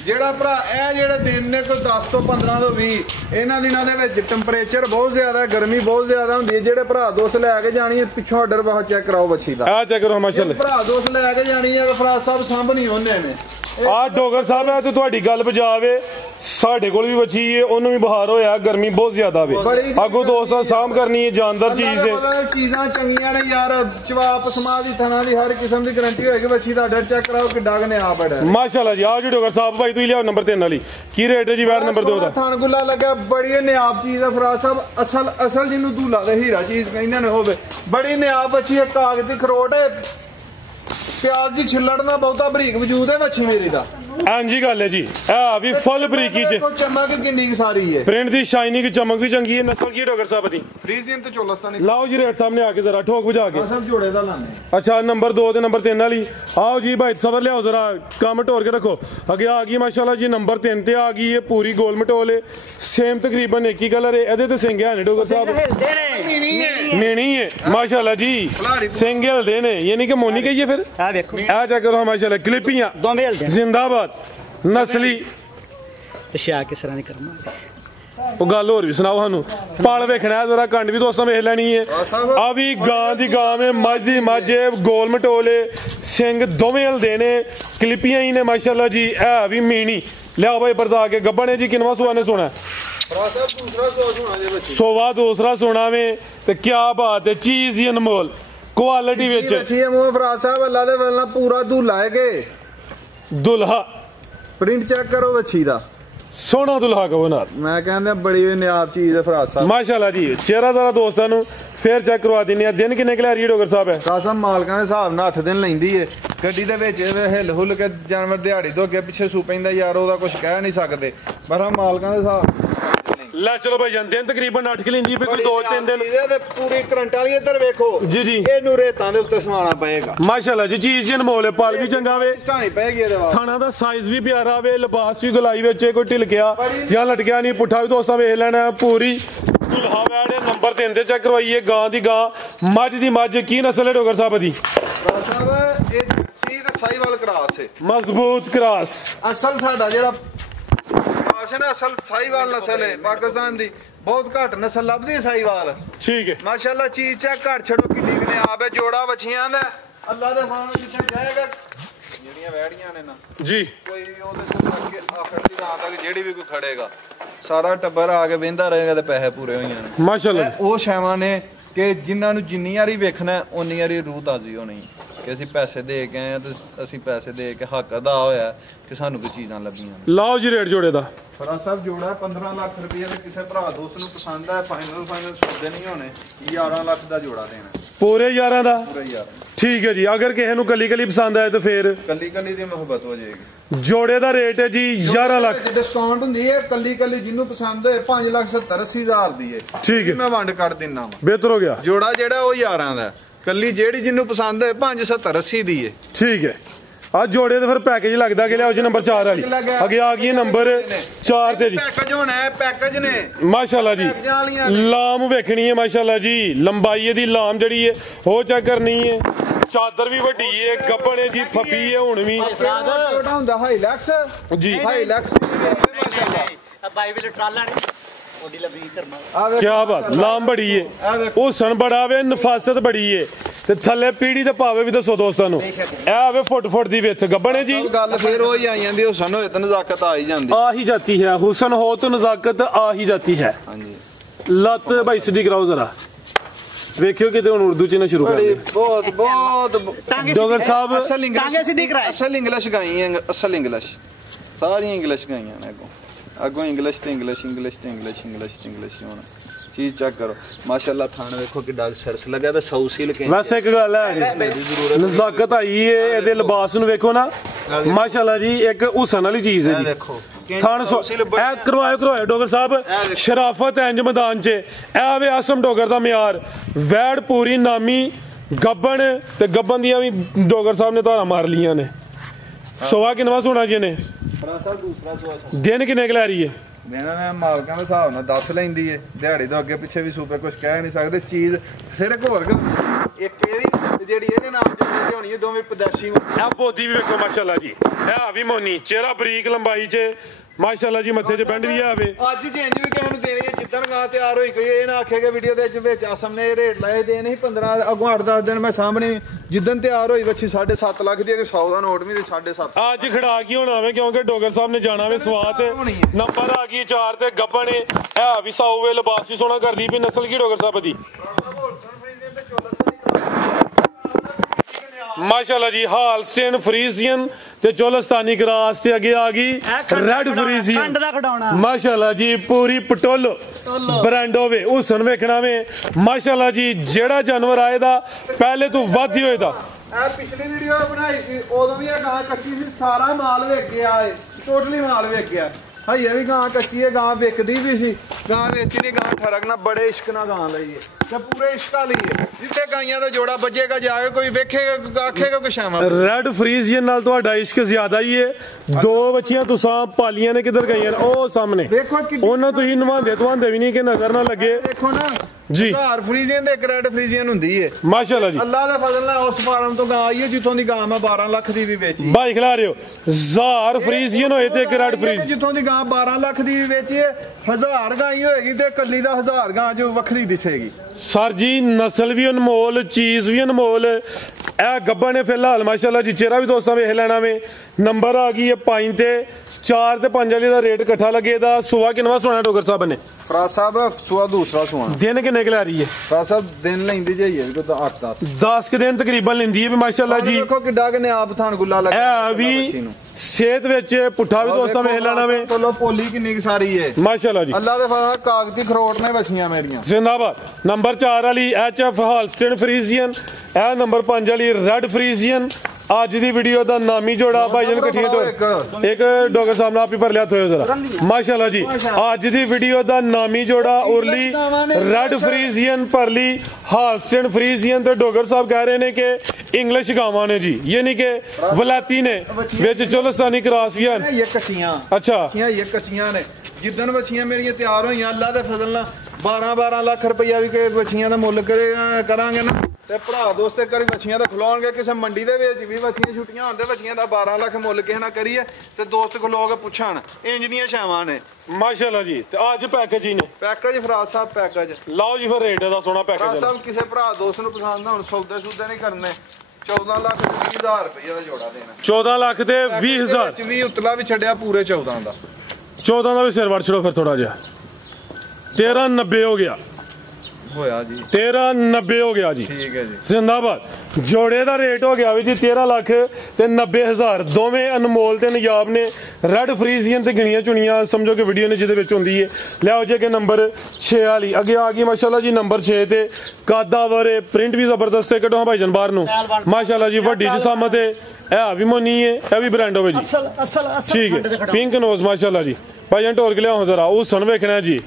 ਜਿਹੜਾ ਭਰਾ ਇਹ ਜਿਹੜੇ ਦਿਨ ਨੇ ਕੋਈ 10 ਤੋਂ 15 ਤੋਂ 20 ਇਹਨਾਂ ਦਿਨਾਂ ਦੇ ਵਿੱਚ ਟੈਂਪਰੇਚਰ ਬਹੁਤ ਜ਼ਿਆਦਾ ਗਰਮੀ ਬਹੁਤ ਜ਼ਿਆਦਾ ਹੁੰਦੀ ਹੈ ਜਿਹੜੇ ਭਰਾ ਦੋਸਤ ਲੈ ਕੇ ਜਾਣੀ ਹੈ ਪਿੱਛੋਂ ਆਰਡਰ ਬਹੁਤ ਚੈੱਕ ਕਰਾਓ ਬੱਚੀ ਦਾ ਆ ਚੈੱਕ ਕਰੋ ਮਾਸ਼ਾਅੱਲਾ ਭਰਾ ਦੋਸਤ ਲੈ ਕੇ ਜਾਣੀ ਹੈ ਫਰਾਜ਼ ਸਾਹਿਬ ਸਾਂਭਣੀ ਉਹਨੇ ਨੇ ਆ ਡੋਗਰ ਸਾਹਿਬ ਹੈ ਤੇ ਤੁਹਾਡੀ ਗੱਲ ਬਜਾਵੇ ਸਾਡੇ ਕੋਲ ਵੀ ਬੱਚੀ ਹੈ ਉਹਨੂੰ ਵੀ ਬੁਖਾਰ ਹੋਇਆ ਗਰਮੀ ਬਹੁਤ ਜ਼ਿਆਦਾ ਵੇ ਅੱਗੋਂ ਦੋਸਤਾਂ ਸਾਂਭ ਕਰਨੀ ਹੈ ਜਾਨਦਾਰ ਚੀਜ਼ ਹੈ ਚੀਜ਼ਾਂ ਚੰਗੀਆਂ ਨੇ ਯਾਰ ਚਵਾਪ ਸਮਾਜ ਦੀ ਥਣਾ ਦੀ ਹਰ ਕਿਸਮ ਦੀ ਗਾਰੰਟੀ ਹੋਏਗੀ ਬੱਚੀ ਦਾ ਆਰਡਰ ਚੈੱਕ ਕਰਾਓ ਕਿੱਡਾ ਕਨੇ ਆ ਬੜਾ ਮਾਸ਼ਾਅੱਲਾ ਜੀ ਆ ਜੀ ਡੋਗਰ ਸਾਹਿਬ ਭਾਈ ਤੁਸੀਂ ਲਿਆਓ ਨੰਬਰ 3 ਵਾਲੀ ਕੀ ਰੇਟ ਹੈ ਜੀ ਵੈਟ ਨੰਬਰ 2 ਦਾ ਥਣ ਗੁੱਲਾ ਲੱਗਾ ਬੜੀ ਨਿਆਬ ਚੀਜ਼ ਹੈ ਫਰਾਜ਼ ਸਾਹਿਬ ਅਸਲ ਜਿਹਨੂੰ ਧੂਲਾ ਦੇ ਹੀਰਾ ਚੀਜ਼ ਕਹਿੰਦੇ ਨੇ ਹੋਵੇ ਬੜੀ ਨਿਆਬ ਬੱਚੀ ਹੈ ਕਾਗਜ਼ ਦੀ ਖਰੋਟ ਹੈ ਪਿਆਜ਼ ਦੀ ਛਿੱਲੜ ਨਾਲ ਬਹੁਤਾ ਬਰੀਕ ਵਜੂਦ ਹੈ ਵੱਛੀ ਮੇਰੀ ਦਾ ਹਾਂਜੀ ਗੱਲ ਹੈ ਜੀ ਆ ਵੀ ਫੁੱਲ ਬਰੀਕੀ ਚ ਚਮਕ ਕਿੰਨੀ ਸਾਰੀ ਹੈ ਪ੍ਰਿੰਟ ਦੀ ਸ਼ਾਈਨਿੰਗ ਚਮਕ ਵੀ ਚੰਗੀ ਹੈ ਨਸਲ ਕੀ ਡੋਗਰ ਸਾਹਿਬ ਦੀ ਫਰੀਜ਼ੀਅਨ ਤੇ ਚੋਲਸਤਾਨੀ ਲਾਓ ਜੀ ਰੇਟ ਸਾਹਮਣੇ ਆ ਕੇ ਜ਼ਰਾ ਠੋਕ ਬੁਝਾ ਕੇ ਸਭ ਜੋੜੇ ਦਾ ਲਾਣੇ ਅੱਛਾ ਨੰਬਰ 2 ਤੇ ਨੰਬਰ 3 ਵਾਲੀ ਆਓ ਜੀ ਭਾਈ ਸਬਰ ਲਿਆਓ ਜ਼ਰਾ ਕੰਮ ਢੋਰ ਕੇ ਰੱਖੋ ਅੱਗੇ ਆ ਗਈ ਮਾਸ਼ਾਅੱਲਾ ਜੀ ਨੰਬਰ 3 ਤੇ ਆ ਗਈ ਇਹ ਪੂਰੀ ਗੋਲ ਮਟੋਲ ਹੈ ਸੇਮ ਤਕਰੀਬਨ ਇੱਕ ਹੀ ਕਲਰ ਹੈ ਇਹਦੇ ਤੇ ਸਿੰਘ ਹੈ ਨੇ ਡੋਗਰ ਸਾਹਿਬ ਮੇਣੀ ਹੈ ਮਾਸ਼ਾਅੱਲਾ ਜੀ ਸਿੰਘ ਹਿਲਦੇ ਨੇ ਯਾਨੀ ਕਿ ਮੋਨੀ ਕਹੀਏ ਫਿਰ ਆ ਵੇਖੋ ਆ ਚੈੱਕ ਕਰੋ ਮਾਸ਼ਾਅੱਲਾ ਕਲਿੱਪੀਆਂ ਦੋਵੇਂ ਹਿਲਦੇ ਜ਼ਿੰਦਾਬਾਦ ਨਸਲੀ ਤੇ ਸ਼ਾ ਕਿਸ ਤਰ੍ਹਾਂ ਦੀ ਕਰਮਾ ਉਹ ਗੱਲ ਹੋਰ ਵੀ ਸੁਣਾਓ ਸਾਨੂੰ ਪਲ ਵੇਖਣਾ ਜ਼ਰਾ ਕੰਡ ਵੀ ਦੋਸਤਾਂ ਵੇਖ ਲੈਣੀ ਹੈ ਆ ਵੀ ਗਾਂ ਦੀ ਗਾਂ ਵੇ ਮੱਝ ਦੀ ਮੱਝ ਗੋਲ ਮਟੋਲੇ ਸਿੰਘ ਦੋਵੇਂ ਹਿਲਦੇ ਨੇ ਕਲਿੱਪੀਆਂ ਹੀ ਨੇ ਮਾਸ਼ਾਅੱਲਾ ਜੀ ਇਹ ਵੀ ਮੀਣੀ ਲਿਆਓ ਭਾਈ ਪਰਦਾ ਕੇ ਗੱਬਣ ਹੈ ਜੀ ਕਿੰਨਵਾ ਸੁਆ ਨੇ ਸੋਣਾ ਸੋਵਾ ਦੂਸਰਾ ਸੋਣਾ ਵੇ ਤੇ ਕੀ ਬਾਤ ਹੈ ਚੀਜ਼ ਹੀ ਅਨਮੋਲ ਕੁਆਲਿਟੀ ਵਿੱਚ ਅੱਛੀ ਹੈ ਮੋਹ ਫਰਾਜ਼ ਸਾਹਿਬ ਅੱਲਾ ਦੇ ਵੱਲੋਂ ਪੂਰਾ ਧੂਲਾ ਹੈਗੇ ਦੁਲਹਾ ਪ੍ਰਿੰਟ ਚੈੱਕ ਕਰੋ ਵੱਛੀ ਦਾ ਸੋਹਣਾ ਦੁਲਹਾ ਕਹੋ ਨਾਲ ਮੈਂ ਕਹਿੰਦਾ ਬੜੀ ਨਿਆਬ ਚੀਜ਼ ਹੈ ਫਰਾਜ਼ ਸਾਹਿਬ ਮਾਸ਼ਾਅੱਲਾ ਜੀ ਚਿਹਰਾ ਜ਼ਰਾ ਦੋਸਤਾਂ ਨੂੰ ਫੇਰ ਚੈੱਕ ਕਰਵਾ ਦਿੰਨੇ ਆ ਦਿਨ ਕਿੰਨੇ ਕਲਿਆਰੀ ਹੈ ਡੋਗਰ ਸਾਹਿਬ ਹੈ ਕਾਸਮ ਮਾਲਕਾਂ ਦੇ ਹਿਸਾਬ ਨਾਲ 8 ਦਿਨ ਲੈਂਦੀ ਏ ਗੱਡੀ ਦੇ ਵਿੱਚ ਹਿੱਲ ਹੁੱਲ ਕੇ ਜਾਨਵਰ ਦਿਹਾੜੀ ਤੋਂ ਅੱਗੇ ਪਿੱਛੇ ਸੂ ਪੈਂਦਾ ਯਾਰ ਉਹਦਾ ਕੁਝ ਕਹਿ ਨਹੀਂ ਸਕਦੇ ਪਰ ਆ ਮਾਲਕਾਂ ਦੇ ਹਿਸਾਬ ਲੈ ਚਲੋ ਭਾਈ ਜਾਨ ਦਿਨ ਤਕਰੀਬਨ 8 ਕਿ ਲੈਂਦੀ ਵੀ ਕੋਈ 2-3 ਦਿਨ ਇਹਦੇ ਪੂਰੀ ਕਰੰਟ ਵਾਲੀ ਇੱਧਰ ਵੇਖੋ ਜੀ ਜੀ ਇਹਨੂੰ ਰੇਤਾਂ ਦੇ ਉੱਤੇ ਸਵਾਣਾ ਪਏਗਾ ਮਾਸ਼ਾਅੱਲਾ ਜੀ ਚੀਜ਼ ਜਨ ਮੋਲ ਪਲ ਵੀ ਚੰਗਾ ਵੇ ਢਾਣੀ ਪਏਗੀ ਇਹਦੇ ਵਾਸਤੇ ਥਾਣਾ ਦਾ ਸਾਈਜ਼ ਵੀ ਪਿਆਰਾ ਵੇ ਲਿਬਾਸ ਵੀ ਗੁਲਾਈ ਵਿੱਚ ਕੋਈ ਢਿਲਕਿਆ ਜਾਂ ਲਟਕਿਆ ਨਹੀਂ ਪੁੱਠਾ ਵੀ ਦੋਸਤਾਂ ਵੇਖ ਲੈਣਾ ਪੂਰੀ ਦੁਲਹਾ ਵੈੜੇ ਨੰਬਰ 3 ਤੇ ਚੈੱਕ ਕਰਵਾਈਏ ਗਾਂ ਦੀ ਗਾਂ ਮੱਝ ਦੀ ਮੱਝ ਕੀ ਨਸਲ ਹੈ ਡੋਗਰ ਸਾਹਿਬ ਦੀ ਸਾਹਿਬ ਇਹ ਜਰਸੀ ਤੇ ਸਾਈਵਾਲ ਕਰਾਸ ਹੈ ਮਜ਼ਬੂਤ ਕਰਾਸ ਅਸਲ ਸਾਡਾ ਜਿਹੜਾ ਕਰਾਸ ਹੈ ਨਾ ਅਸਲ ਸਾਈਵਾਲ ਨਸਲ ਹੈ ਪਾਕਿਸਤਾਨ ਦੀ ਬਹੁਤ ਘੱਟ ਨਸਲ ਲੱਭਦੀ ਹੈ ਸਾਈਵਾਲ ਠੀਕ ਹੈ ਮਾਸ਼ਾਅੱਲਾ ਚੀਜ਼ ਚੈੱਕ ਘਰ ਛੱਡੋ ਕਿੰਨੀ ਕਨੇ ਆਪ ਹੈ ਜੋੜਾ ਬੱਚੀਆਂ ਦਾ ਅੱਲਾ ਦੇ ਫਾਨ ਜਿੱਥੇ ਜਾਏਗਾ ਜਿਹੜੀਆਂ ਵੈੜੀਆਂ ਨੇ ਨਾ ਜੀ ਕੋਈ ਉਹਦੇ ਤੋਂ ਅੱਗੇ ਆਖਰ ਦੀ ਰਾਤ ਤੱਕ ਜਿਹੜੀ ਵੀ ਕੋਈ ਖੜੇਗਾ ਸਾਰਾ ਟੱਬਰ ਆ ਕੇ ਵੇਂਦਾ ਰਹੇਗਾ ਤੇ ਪੈਸੇ ਪੂਰੇ ਹੋਈਆਂ ਨੇ ਮਾਸ਼ਾਅੱਲਾ ਉਹ ਸ਼ੈਵਾਂ ਨੇ ਕਿ ਜਿਨ੍ਹਾਂ ਨੂੰ ਜਿੰਨੀ ਵਾਰੀ ਵੇਖਣਾ ਉਨੀ ਵਾਰੀ ਰੂਹ ਤਾਜ਼ੀ ਹੋਣੀ ਕਿ ਅਸੀਂ ਪੈਸੇ ਦੇ ਕੇ ਆਏ ਆ ਤੇ ਅਸੀਂ ਪੈਸੇ ਦੇ ਕੇ ਹੱਕ ਅਦਾ ਹੋਇਆ ਕਿ ਸਾਨੂੰ ਕੋਈ ਚੀਜ਼ਾਂ ਲੱਭੀਆਂ ਲਾਓ ਜੀ ਰੇਟ ਜੋੜੇ ਦਾ ਫਰਾਜ਼ ਸਾਹਿਬ ਜੋੜਾ 15 ਲੱਖ ਰੁਪਏ ਦੇ ਕਿਸੇ ਭਰਾ ਦੋਸਤ ਨੂੰ ਪਸੰਦ ਹੈ ਫਾਈਨਲ ਸੌਦੇ ਨਹੀਂ ਹੋਣੇ 11 ਲੱਖ ਦਾ ਜੋੜਾ ਦੇਣਾ ਪੂਰੇ 11 ਦਾ ਪੂਰਾ 11 ਠੀਕ ਹੈ ਜੀ ਅਗਰ ਕਿਸੇ ਨੂੰ ਕੱਲੀ ਕੱਲੀ ਪਸੰਦ ਆਏ ਤਾਂ ਫੇਰ ਕੱਲੀ ਕੱਲੀ ਦੀ ਮੁਹੱਬਤ ਹੋ ਜਾਏਗੀ ਜੋੜੇ ਦਾ ਰੇਟ ਹੈ ਜੀ 11 ਲੱਖ ਡਿਸਕਾਊਂਟ ਹੁੰਦੀ ਹੈ ਕੱਲੀ ਕੱਲੀ ਜਿਹਨੂੰ ਪਸੰਦ ਹੋਏ 5,70,80,000 ਦੀ ਹੈ ਠੀਕ ਹੈ ਮੈਂ ਵੰਡ ਕੱਢ ਦਿੰਨਾ ਬਿਹਤਰ ਹੋ ਗਿਆ ਜੋੜਾ ਜਿਹੜਾ ਉਹ 11 ਦਾ ਕੱਲੀ ਜਿਹੜੀ ਜਿਹਨੂੰ ਪਸੰਦ ਹੋਏ 5,70,80 ਦੀ ਹੈ ਠੀਕ ਹੈ ਆ ਜੋੜੇ ਤੇ ਫਿਰ ਪੈਕੇਜ ਲੱਗਦਾ ਕਿ ਲਿਆਓ ਜੀ ਨੰਬਰ 4 ਵਾਲੀ ਅੱਗੇ ਆ ਗਈ ਨੰਬਰ 4 ਤੇ ਜੀ ਪੈਕੇਜ ਹੋਣਾ ਹੈ ਪੈਕੇਜ ਨੇ ਮਾਸ਼ਾਅੱਲਾ ਜੀ ਲਾਮ ਵੇਖਣੀ ਹੈ ਮਾਸ਼ਾਅੱਲਾ ਜੀ ਲੰਬਾਈ ਇਹਦੀ ਲਾਮ ਜਿਹੜੀ ਹੈ ਉਹ ਚੈੱਕ ਕਰਨੀ ਹੈ ਚਾਦਰ ਵੀ ਵੱਡੀ ਹੈ ਗੱਬਣ ਹੈ ਜੀ ਫੱਬੀ ਹੈ ਹੁਣ ਵੀ ਛੋਟਾ ਹੁੰਦਾ ਹਾਈਲੈਕਸ ਜੀ ਹਾਈਲੈਕਸ ਮਾਸ਼ਾਅੱਲਾ ਬਾਈ ਵੀ ਟਰਾਲਾ ਨਹੀਂ ਉਹਦੀ ਲੱਭੀ ਕਰਮਾ ਕੀ ਬਾਤ ਲਾਮ ਬੜੀ ਹੈ ਉਹ ਸਣ ਬੜਾ ਵੇ ਨਫਾਸਤ ਬੜੀ ਹੈ ਤੇ ਥੱਲੇ ਪੀੜੀ ਤੇ ਪਾਵੇ ਵੀ ਦੱਸੋ ਦੋਸਤਾਂ ਨੂੰ ਇਹ ਆਵੇ ਫੁੱਟ ਦੀ ਵਿੱਥ ਗੱਬਣ ਹੈ ਜੀ ਗੱਲ ਫੇਰ ਉਹ ਹੀ ਆਈ ਜਾਂਦੀ ਹੁਸਨ ਹੋਏ ਤਾਂ ਨਜ਼ਾਕਤ ਆ ਹੀ ਜਾਂਦੀ ਆ ਹੀ ਜਾਤੀ ਹੈ ਹੁਸਨ ਹੋ ਤਾਂ ਨਜ਼ਾਕਤ ਆ ਹੀ ਜਾਤੀ ਹੈ ਹਾਂਜੀ ਲੱਤ ਭਾਈ ਸਿੱਧੀ ਕਰਾਓ ਜ਼ਰਾ ਵੇਖਿਓ ਕਿਤੇ ਹੁਣ ਉਰਦੂ ਚ ਨਾ ਸ਼ੁਰੂ ਕਰ ਦੇ ਬਹੁਤ ਡੋਗਰ ਸਾਹਿਬ ਅਸਲ ਇੰਗਲਿਸ਼ ਗਾਈ ਹੈ ਅਸਲ ਇੰਗਲਿਸ਼ ਸਾਰੀਆਂ ਇੰਗਲਿਸ਼ ਗਾਈਆਂ ਨੇ ਅੱਗੋਂ ਇੰਗਲਿਸ਼ ਤੇ ਇੰਗਲਿਸ਼ ਹੁਣ ਚੀਜ਼ ਚੈੱਕ ਕਰੋ ਮਾਸ਼ਾਅੱਲਾ ਥਾਣ ਵੇਖੋ ਕਿੱਡਾ ਸਰਸ ਲੱਗਾ ਤੇ ਸੌ ਸੀਲ ਕੇ ਵੈਸੇ ਇੱਕ ਗੱਲ ਹੈ ਨਜ਼ਾਕਤ ਆਈ ਏ ਇਹਦੇ ਲਿਬਾਸ ਨੂੰ ਵੇਖੋ ਨਾ ਮਾਸ਼ਾਅੱਲਾ ਜੀ ਇੱਕ ਹੁਸਨ ਵਾਲੀ ਚੀਜ਼ ਹੈ ਜੀ ਦੇਖੋ ਥਾਣ ਇਹ ਕਰਵਾਇਓ ਡੋਗਰ ਸਾਹਿਬ ਸ਼ਰਾਫਤ ਇੰਜ ਮੈਦਾਨ 'ਚ ਇਹ ਵੇ ਆਸਮ ਡੋਗਰ ਦਾ ਮਿਆਰ ਵੈੜ ਪੂਰੀ ਨਾਮੀ ਗੱਬਣ ਤੇ ਗੱਬਣ ਦੀਆਂ ਵੀ ਡੋਗਰ ਸਾਹਿਬ ਨੇ ਧਾਰਾਂ ਮਾਰ ਲੀਆਂ ਨੇ ਸੋਆ ਕਿੰਨਵਾ ਸੋਣਾ ਜੀ ਨੇ ਦੂਸਰਾ ਦਿਨ ਕਿੰਨੇ ਕੁ ਲੈ ਰਹੀ ਹੈ ਇਹਨਾਂ ਨੇ ਮਾਲਕਾਂ ਦੇ ਹਿਸਾਬ ਨਾਲ 10 ਲੈਂਦੀ ਏ ਦਿਹਾੜੀ ਤੋਂ ਅੱਗੇ ਪਿੱਛੇ ਵੀ ਸੂਪੇ ਕੁਝ ਕਹਿ ਨਹੀਂ ਸਕਦੇ ਚੀਜ਼ ਫਿਰ ਇੱਕ ਹੋਰ ਇੱਕ ਇਹ ਵੀ ਜਿਹੜੀ ਇਹਦੇ ਨਾਮ ਜੁੜੀ ਤੇ ਹੋਣੀ ਹੈ ਦੋਵੇਂ ਪਦਾਸ਼ੀ ਇਹ ਬੋਦੀ ਵੀ ਵੇਖੋ ਮਾਸ਼ਾਅੱਲਾ ਜੀ ਇਹ ਵੀ ਮੋਨੀ ਚਿਹਰਾ ਬਰੀਕ ਲੰਬਾਈ 'ਚ ਮਾਸ਼ਾਅੱਲਾ ਜੀ ਮੱਥੇ 'ਚ ਪਿੰਡ ਵੀ ਆਵੇ ਅੱਜ ਚੇਂਜ ਵੀ ਕਿਸੇ ਨੂੰ ਦੇਣੀ ਹੈ ਜਿੱਦਣ ਗਾਂ ਤਿਆਰ ਹੋਈ ਕੋਈ ਇਹ ਨਾ ਆਖੇਗਾ ਵੀਡੀਓ ਦੇ ਵਿੱਚ ਆਸਮ ਨੇ ਰੇਟ ਲਾਏ ਦੇ ਨਹੀਂ 15 ਅੱਗੋਂ 8-10 ਦਿਨ ਮੈਂ ਸਾਹਮਣੇ ਜਿੱਦਨ ਤਿਆਰ ਹੋਈ ਬੱਚੀ 7.5 ਲੱਖ ਦੀ, 100 ਦਾ ਨੋਟ ਵੀ 7.5। ਅੱਜ ਖੜਾ ਕੀ ਹੋਣਾ ਵੇ ਕਿਉਂਕਿ ਡੋਗਰ ਸਾਹਿਬ ਨੇ ਜਾਣਾ ਵੇ ਸਵਾਤ ਨੰਬਰ ਆ ਗਈ 4 ਤੇ ਗੱਬਣ ਹੈ ਵੀ ਸਾਊ ਵੇ ਲਿਬਾਸ ਵੀ ਸੋਹਣਾ ਕਰਦੀ ਵੀ ਨਸਲ ਕੀ ਡੋਗਰ ਸਾਹਿਬ ਦੀ ਮਾਸ਼ਾਅੱਲਾ ਜੀ ਹਾਲਸਟੇਨ ਫਰੀਜ਼ੀਅਨ ਤੇ ਚੋਲਸਤਾਨੀ ਕਰਾਸ ਤੇ ਅੱਗੇ ਆ ਗਈ ਰੈਡ ਫਰੀਜ਼ੀਅਨ ਮਾਸ਼ਾਅੱਲਾ ਜੀ ਪੂਰੀ ਪਟੋਲ ਬ੍ਰਾਂਡ ਹੋਵੇ ਹੁਸਨ ਵੇਖਣਾ ਵੇ ਮਾਸ਼ਾਅੱਲਾ ਜੀ ਜਿਹੜਾ ਜਾਨਵਰ ਆਏ ਦਾ ਪਹਿਲੇ ਤੋਂ ਵੱਧ ਹੀ ਹੋਏ ਦਾ ਇਹ ਪਿਛਲੀ ਵੀਡੀਓ ਬਣਾਈ ਸੀ ਉਦੋਂ ਵੀ ਇਹ ਗਾਂ ਕੱਚੀ ਸੀ, ਸਾਰਾ ਮਾਲ ਵੇਚ ਗਿਆ ਏ, ਟੋਟਲੀ ਮਾਲ ਵੇਚ ਗਿਆ। ਹਈਏ ਵੀ ਗਾਂ ਕੱਚੀ ਹੈ, ਗਾਂ ਵਿਕਦੀ ਵੀ ਸੀ, ਗਾਂ ਵੇਚੀ ਨਹੀਂ, ਗਾਂ ਠਰਕ ਨਾ ਬੜੇ ਇਸ਼ਕ ਨਾਲ ਗਾਂ ਲਈ ਹੈ ਤੇ ਪੂਰੇ ਇਸ਼ਕਾ ਲਈ ਹੈ। ਜਿੱਥੇ ਗਾਈਆਂ ਦਾ ਜੋੜਾ ਵੱਜੇਗਾ ਜਾ ਕੇ ਕੋਈ ਵੇਖੇਗਾ ਆਖੇਗਾ ਕਿ ਸ਼ਾਮਾ ਰੈਡ ਫਰੀਜ਼ੀਅਨ ਨਾਲ ਤੁਹਾਡਾ ਇਸ਼ਕ ਜ਼ਿਆਦਾ ਹੀ ਹੈ। ਦੋ ਬੱਚੀਆਂ ਤੁਸਾਂ ਪਾਲੀਆਂ ਨੇ ਕਿੱਧਰ ਗਈਆਂ ਨੇ ਉਹ ਸਾਹਮਣੇ ਦੇਖੋ ਉਹਨਾਂ ਤੁਸੀਂ ਨਵਾਉਂਦੇ ਵੀ ਨਹੀਂ ਕਿ ਨਜ਼ਰ ਨਾ ਲੱਗੇ ਦੇਖੋ ਨਾ ਜੀ। ਹਜ਼ਾਰ ਫਰੀਜ਼ੀਅਨ ਤੇ ਇੱਕ ਰੈਡ ਫਰੀਜ਼ੀਅਨ ਹੁੰਦੀ ਹੈ ਮਾਸ਼ਾਅੱਲਾ ਜੀ। ਅੱਲਾ ਦਾ ਫਜ਼ਲ ਨਾਲ ਉਸ ਫਾਰਮ ਤੋਂ ਗਾਂ ਆਈ ਹੈ ਜਿੱਥੋਂ ਦੀ ਗਾਂ ਮੈਂ 12 ਲੱਖ ਦੀ ਵੀ ਵੇਚੀ। ਭਾਈ ਖਿਲਾ ਰਹੇ ਹੋ 1000 ਫਰੀਜ਼ੀਅਨ ਹੋਏ ਤੇ ਇੱਕ ਰੈਡ ਫਰੀਜ਼ ਜਿੱਥੋਂ ਦੀ ਗਾਂ 12 ਲੱਖ ਦੀ ਵੀ ਵੇਚੀ ਹੈ, 1000 ਗਾਈ ਹੋਏਗੀ ਤੇ ਕੱਲੀ ਦਾ 1000 ਗਾਂ ਜੋ ਵੱਖਰੀ ਦਿਸੇਗੀ। ਸਰ ਜੀ ਨਸਲ ਵੀ ਅਨਮੋਲ ਚੀਜ਼ ਵੀ ਅਨਮੋਲ ਇਹ ਗੱਬਾ ਨੇ ਫਿਲਹਾਲ ਮਾਸ਼ਾਅੱਲਾ ਜੀ ਚਿਹਰਾ ਵੀ ਦੋਸਤਾਂ ਵੇਖ ਲੈਣਾ ਵੇ ਨੰਬਰ ਆ ਗਈ ਹੈ 5 ਤੇ 4 ਤੇ 5 ਵਾਲੀ ਦਾ ਰੇਟ ਇਕੱਠਾ ਲੱਗੇ ਦਾ ਸੁਆ ਕਿੰਨਵਾ ਸੁਣਾ ਡੋਗਰ ਸਾਹਿਬ ਨੇ ਫਰਾਜ਼ ਸਾਹਿਬ ਸੁਆ ਦੂਸਰਾ ਸੁਆਣਾ ਦਿਨ ਕਿੰਨੇ ਕਿ ਲੈ ਰਹੀ ਹੈ ਫਰਾਜ਼ ਸਾਹਿਬ ਦਿਨ ਲੈਂਦੀ ਜਾਈਏ ਵੀ ਤਾਂ 10 ਕਿ ਦਿਨ ਤਕਰੀਬਨ ਲੈਂਦੀ ਹੈ ਵੀ ਮਾਸ਼ਾਅੱਲਾ ਜੀ। ਦੇਖੋ ਕਿੱਡਾ ਕਿ ਨੇ ਆਪ ਥਾਨ ਗੁੱਲਾ ਲੱਗਾ ਇਹ ਵੀ ਸਿਹਤ ਵਿੱਚ ਪੁੱਠਾ ਵੀ ਦੋਸਤਾਂ ਵੇਖ ਲੈਣਾ ਵੇ ਚਲੋ ਪੋਲੀ ਕਿੰਨੀ ਕੁ ਸਾਰੀ ਹੈ ਮਾਸ਼ਾਅੱਲਾ ਜੀ। ਅੱਲਾ ਦੇ ਫਜ਼ਲ ਕਾਗਜ਼ੀ ਖਰੋਟ ਨੇ ਬੱਚੀਆਂ ਮੇਰੀਆਂ ਜ਼ਿੰਦਾਬਾਦ। ਨੰਬਰ 4 ਵਾਲੀ ਐਚਐਫ ਹਾਲਸਟਨ ਫਰੀਜ਼ੀਅਨ ਇਹ ਨੰਬਰ 5 ਵਾਲੀ ਰੈਡ ਫਰੀਜ਼ੀਅਨ ਅੱਜ ਦੀ ਵੀਡੀਓ ਦਾ ਨਾਮੀ ਜੋੜਾ ਭਾਈਜਨ ਕਠੀਏ ਤੋਂ ਇੱਕ ਡੋਗਰ ਸਾਹਿਬ ਨਾਲ ਆਪ ਹੀ ਭਰ ਲਿਆ ਥੋਏ ਜ਼ਰਾ ਮਾਸ਼ਾਅੱਲਾ ਜੀ। ਅੱਜ ਦੀ ਵੀਡੀਓ ਦਾ ਨਾਮੀ ਜੋੜਾ ਉਰਲੀ ਰੈਡ ਫਰੀਜ਼ੀਅਨ ਪਰਲੀ ਹਾਲਸਟਨ ਫਰੀਜ਼ੀਅਨ ਤੇ ਡੋਗਰ ਸਾਹਿਬ ਕਹਿ ਰਹੇ ਨੇ ਕਿ ਇੰਗਲਿਸ਼ ਗਾਵਾਂ ਨੇ ਜੀ ਯਾਨੀ ਕਿ ਵਲਾਤੀ ਨੇ ਵਿੱਚ ਚੋਲਸਤਾਨੀ ਕਰਾਸ ਵੀ ਹਨ। ਇਹ ਕੱਚੀਆਂ ਅੱਛਾ ਇਹ ਕੱਚੀਆਂ ਨੇ ਜਿੱਦਨ ਬੱਚੀਆਂ ਮੇਰੀਆਂ ਤਿਆਰ ਹੋਈਆਂ ਅੱਲਾ ਦੇ ਫਜ਼ਲ ਨਾਲ 12 ਲੱਖ ਰੁਪਈਆ ਵੀ ਕਿ ਬੱਚੀਆਂ ਦਾ ਮੁੱਲ ਕਰਾਂਗੇ ਨਾ ਤੇ ਭਰਾ ਦੋਸਤੇ ਕਰੀ ਬੱਚੀਆਂ ਦਾ ਖਲੋਣਗੇ ਕਿਸੇ ਮੰਡੀ ਦੇ ਵਿੱਚ ਵੀ ਬੱਚੀਆਂ ਛੁੱਟੀਆਂ ਹੁੰਦੇ ਬੱਚੀਆਂ ਦਾ 12 ਲੱਖ ਮੁੱਲ ਕਿਸੇ ਨਾ ਕਰੀਏ ਤੇ ਦੋਸਤ ਖਲੋ ਕੇ ਪੁੱਛਣ ਇੰਜ ਦੀਆਂ ਛਾਵਾਂ ਨੇ ਮਾਸ਼ਾਅੱਲਾ ਜੀ। ਤੇ ਅੱਜ ਪੈਕੇਜ ਹੀ ਨੇ ਪੈਕੇਜ ਫਰਾਜ਼ ਸਾਹਿਬ ਪੈਕੇਜ ਲਾਓ ਜੀ ਫਿਰ ਰੇਟ ਦਾ ਸੋਹਣਾ ਫਰਾਜ਼ ਪੈਕੇਜ ਸਾਹਿਬ ਕਿਸੇ ਭਰਾ ਦੋਸਤ ਨੂੰ ਪਸੰਦ ਨਾ ਹੁਣ ਸੌਦੇ ਨਹੀਂ ਕਰਨੇ 14 ਲੱਖ 20,000 ਰੁਪਏ ਦਾ ਜੋੜਾ ਦੇਣਾ 14 ਲੱਖ ਤੇ 20,000 ਵੀ ਉਤਲਾ ਵੀ ਛੱਡਿਆ ਪੂਰੇ 14 ਦਾ 14 ਦਾ ਵੀ ਸਿਰ ਵੜ ਛੜੋ ਫਿਰ ਥੋੜਾ ਜਿਹਾ 1390 ਹੋ ਗਿਆ ਹੋਇਆ ਜੀ 1390 ਹੋ ਗਿਆ ਜੀ ਠੀਕ ਹੈ ਜੀ ਜ਼ਿੰਦਾਬਾਦ। ਜੋੜੇ ਦਾ ਰੇਟ ਹੋ ਗਿਆ ਵੀ ਜੀ 13 ਲੱਖ ਤੇ 90,000 ਦੋਵੇਂ ਅਨਮੋਲ ਤੇ ਨਜਾਬ ਨੇ ਰੈਡ ਫਰੀਜ਼ੀਅਨ ਤੇ ਗਿਣੀਆਂ ਚੁਣੀਆਂ ਸਮਝੋ ਕਿ ਵੀਡੀਓ ਨੇ ਜਿਹਦੇ ਵਿੱਚ ਹੁੰਦੀ ਹੈ। ਲਿਆਓ ਜੇ ਕਿ ਨੰਬਰ 6 ਵਾਲੀ ਅੱਗੇ ਆ ਗਈ ਮਾਸ਼ਾਅੱਲਾ ਜੀ ਨੰਬਰ 6 ਤੇ ਕਾਦਾਵਰ ਪ੍ਰਿੰਟ ਵੀ ਜ਼ਬਰਦਸਤ ਹੈ ਕੱਢੋ ਭਾਈਜਨ ਬਾਹਰ ਨੂੰ ਮਾਸ਼ਾਅੱਲਾ ਜੀ ਵੱਡੀ ਜਿਸਮ ਤੇ ਇਹ ਵੀ ਮੋਨੀ ਹੈ ਇਹ ਵੀ ਬ੍ਰਾਂਡ ਹੋਵੇ ਜੀ ਠੀਕ ਹੈ ਪਿੰਕ ਨੋਜ਼ ਮਾਸ਼ਾਅੱਲਾ ਜੀ ਭਾਈਜਨ ਢੋਰ ਕੇ ਲਿਆਓ ਜ਼ਰਾ ਉਹ ਸੁਣ ਵੇਖਣਾ ਜੀ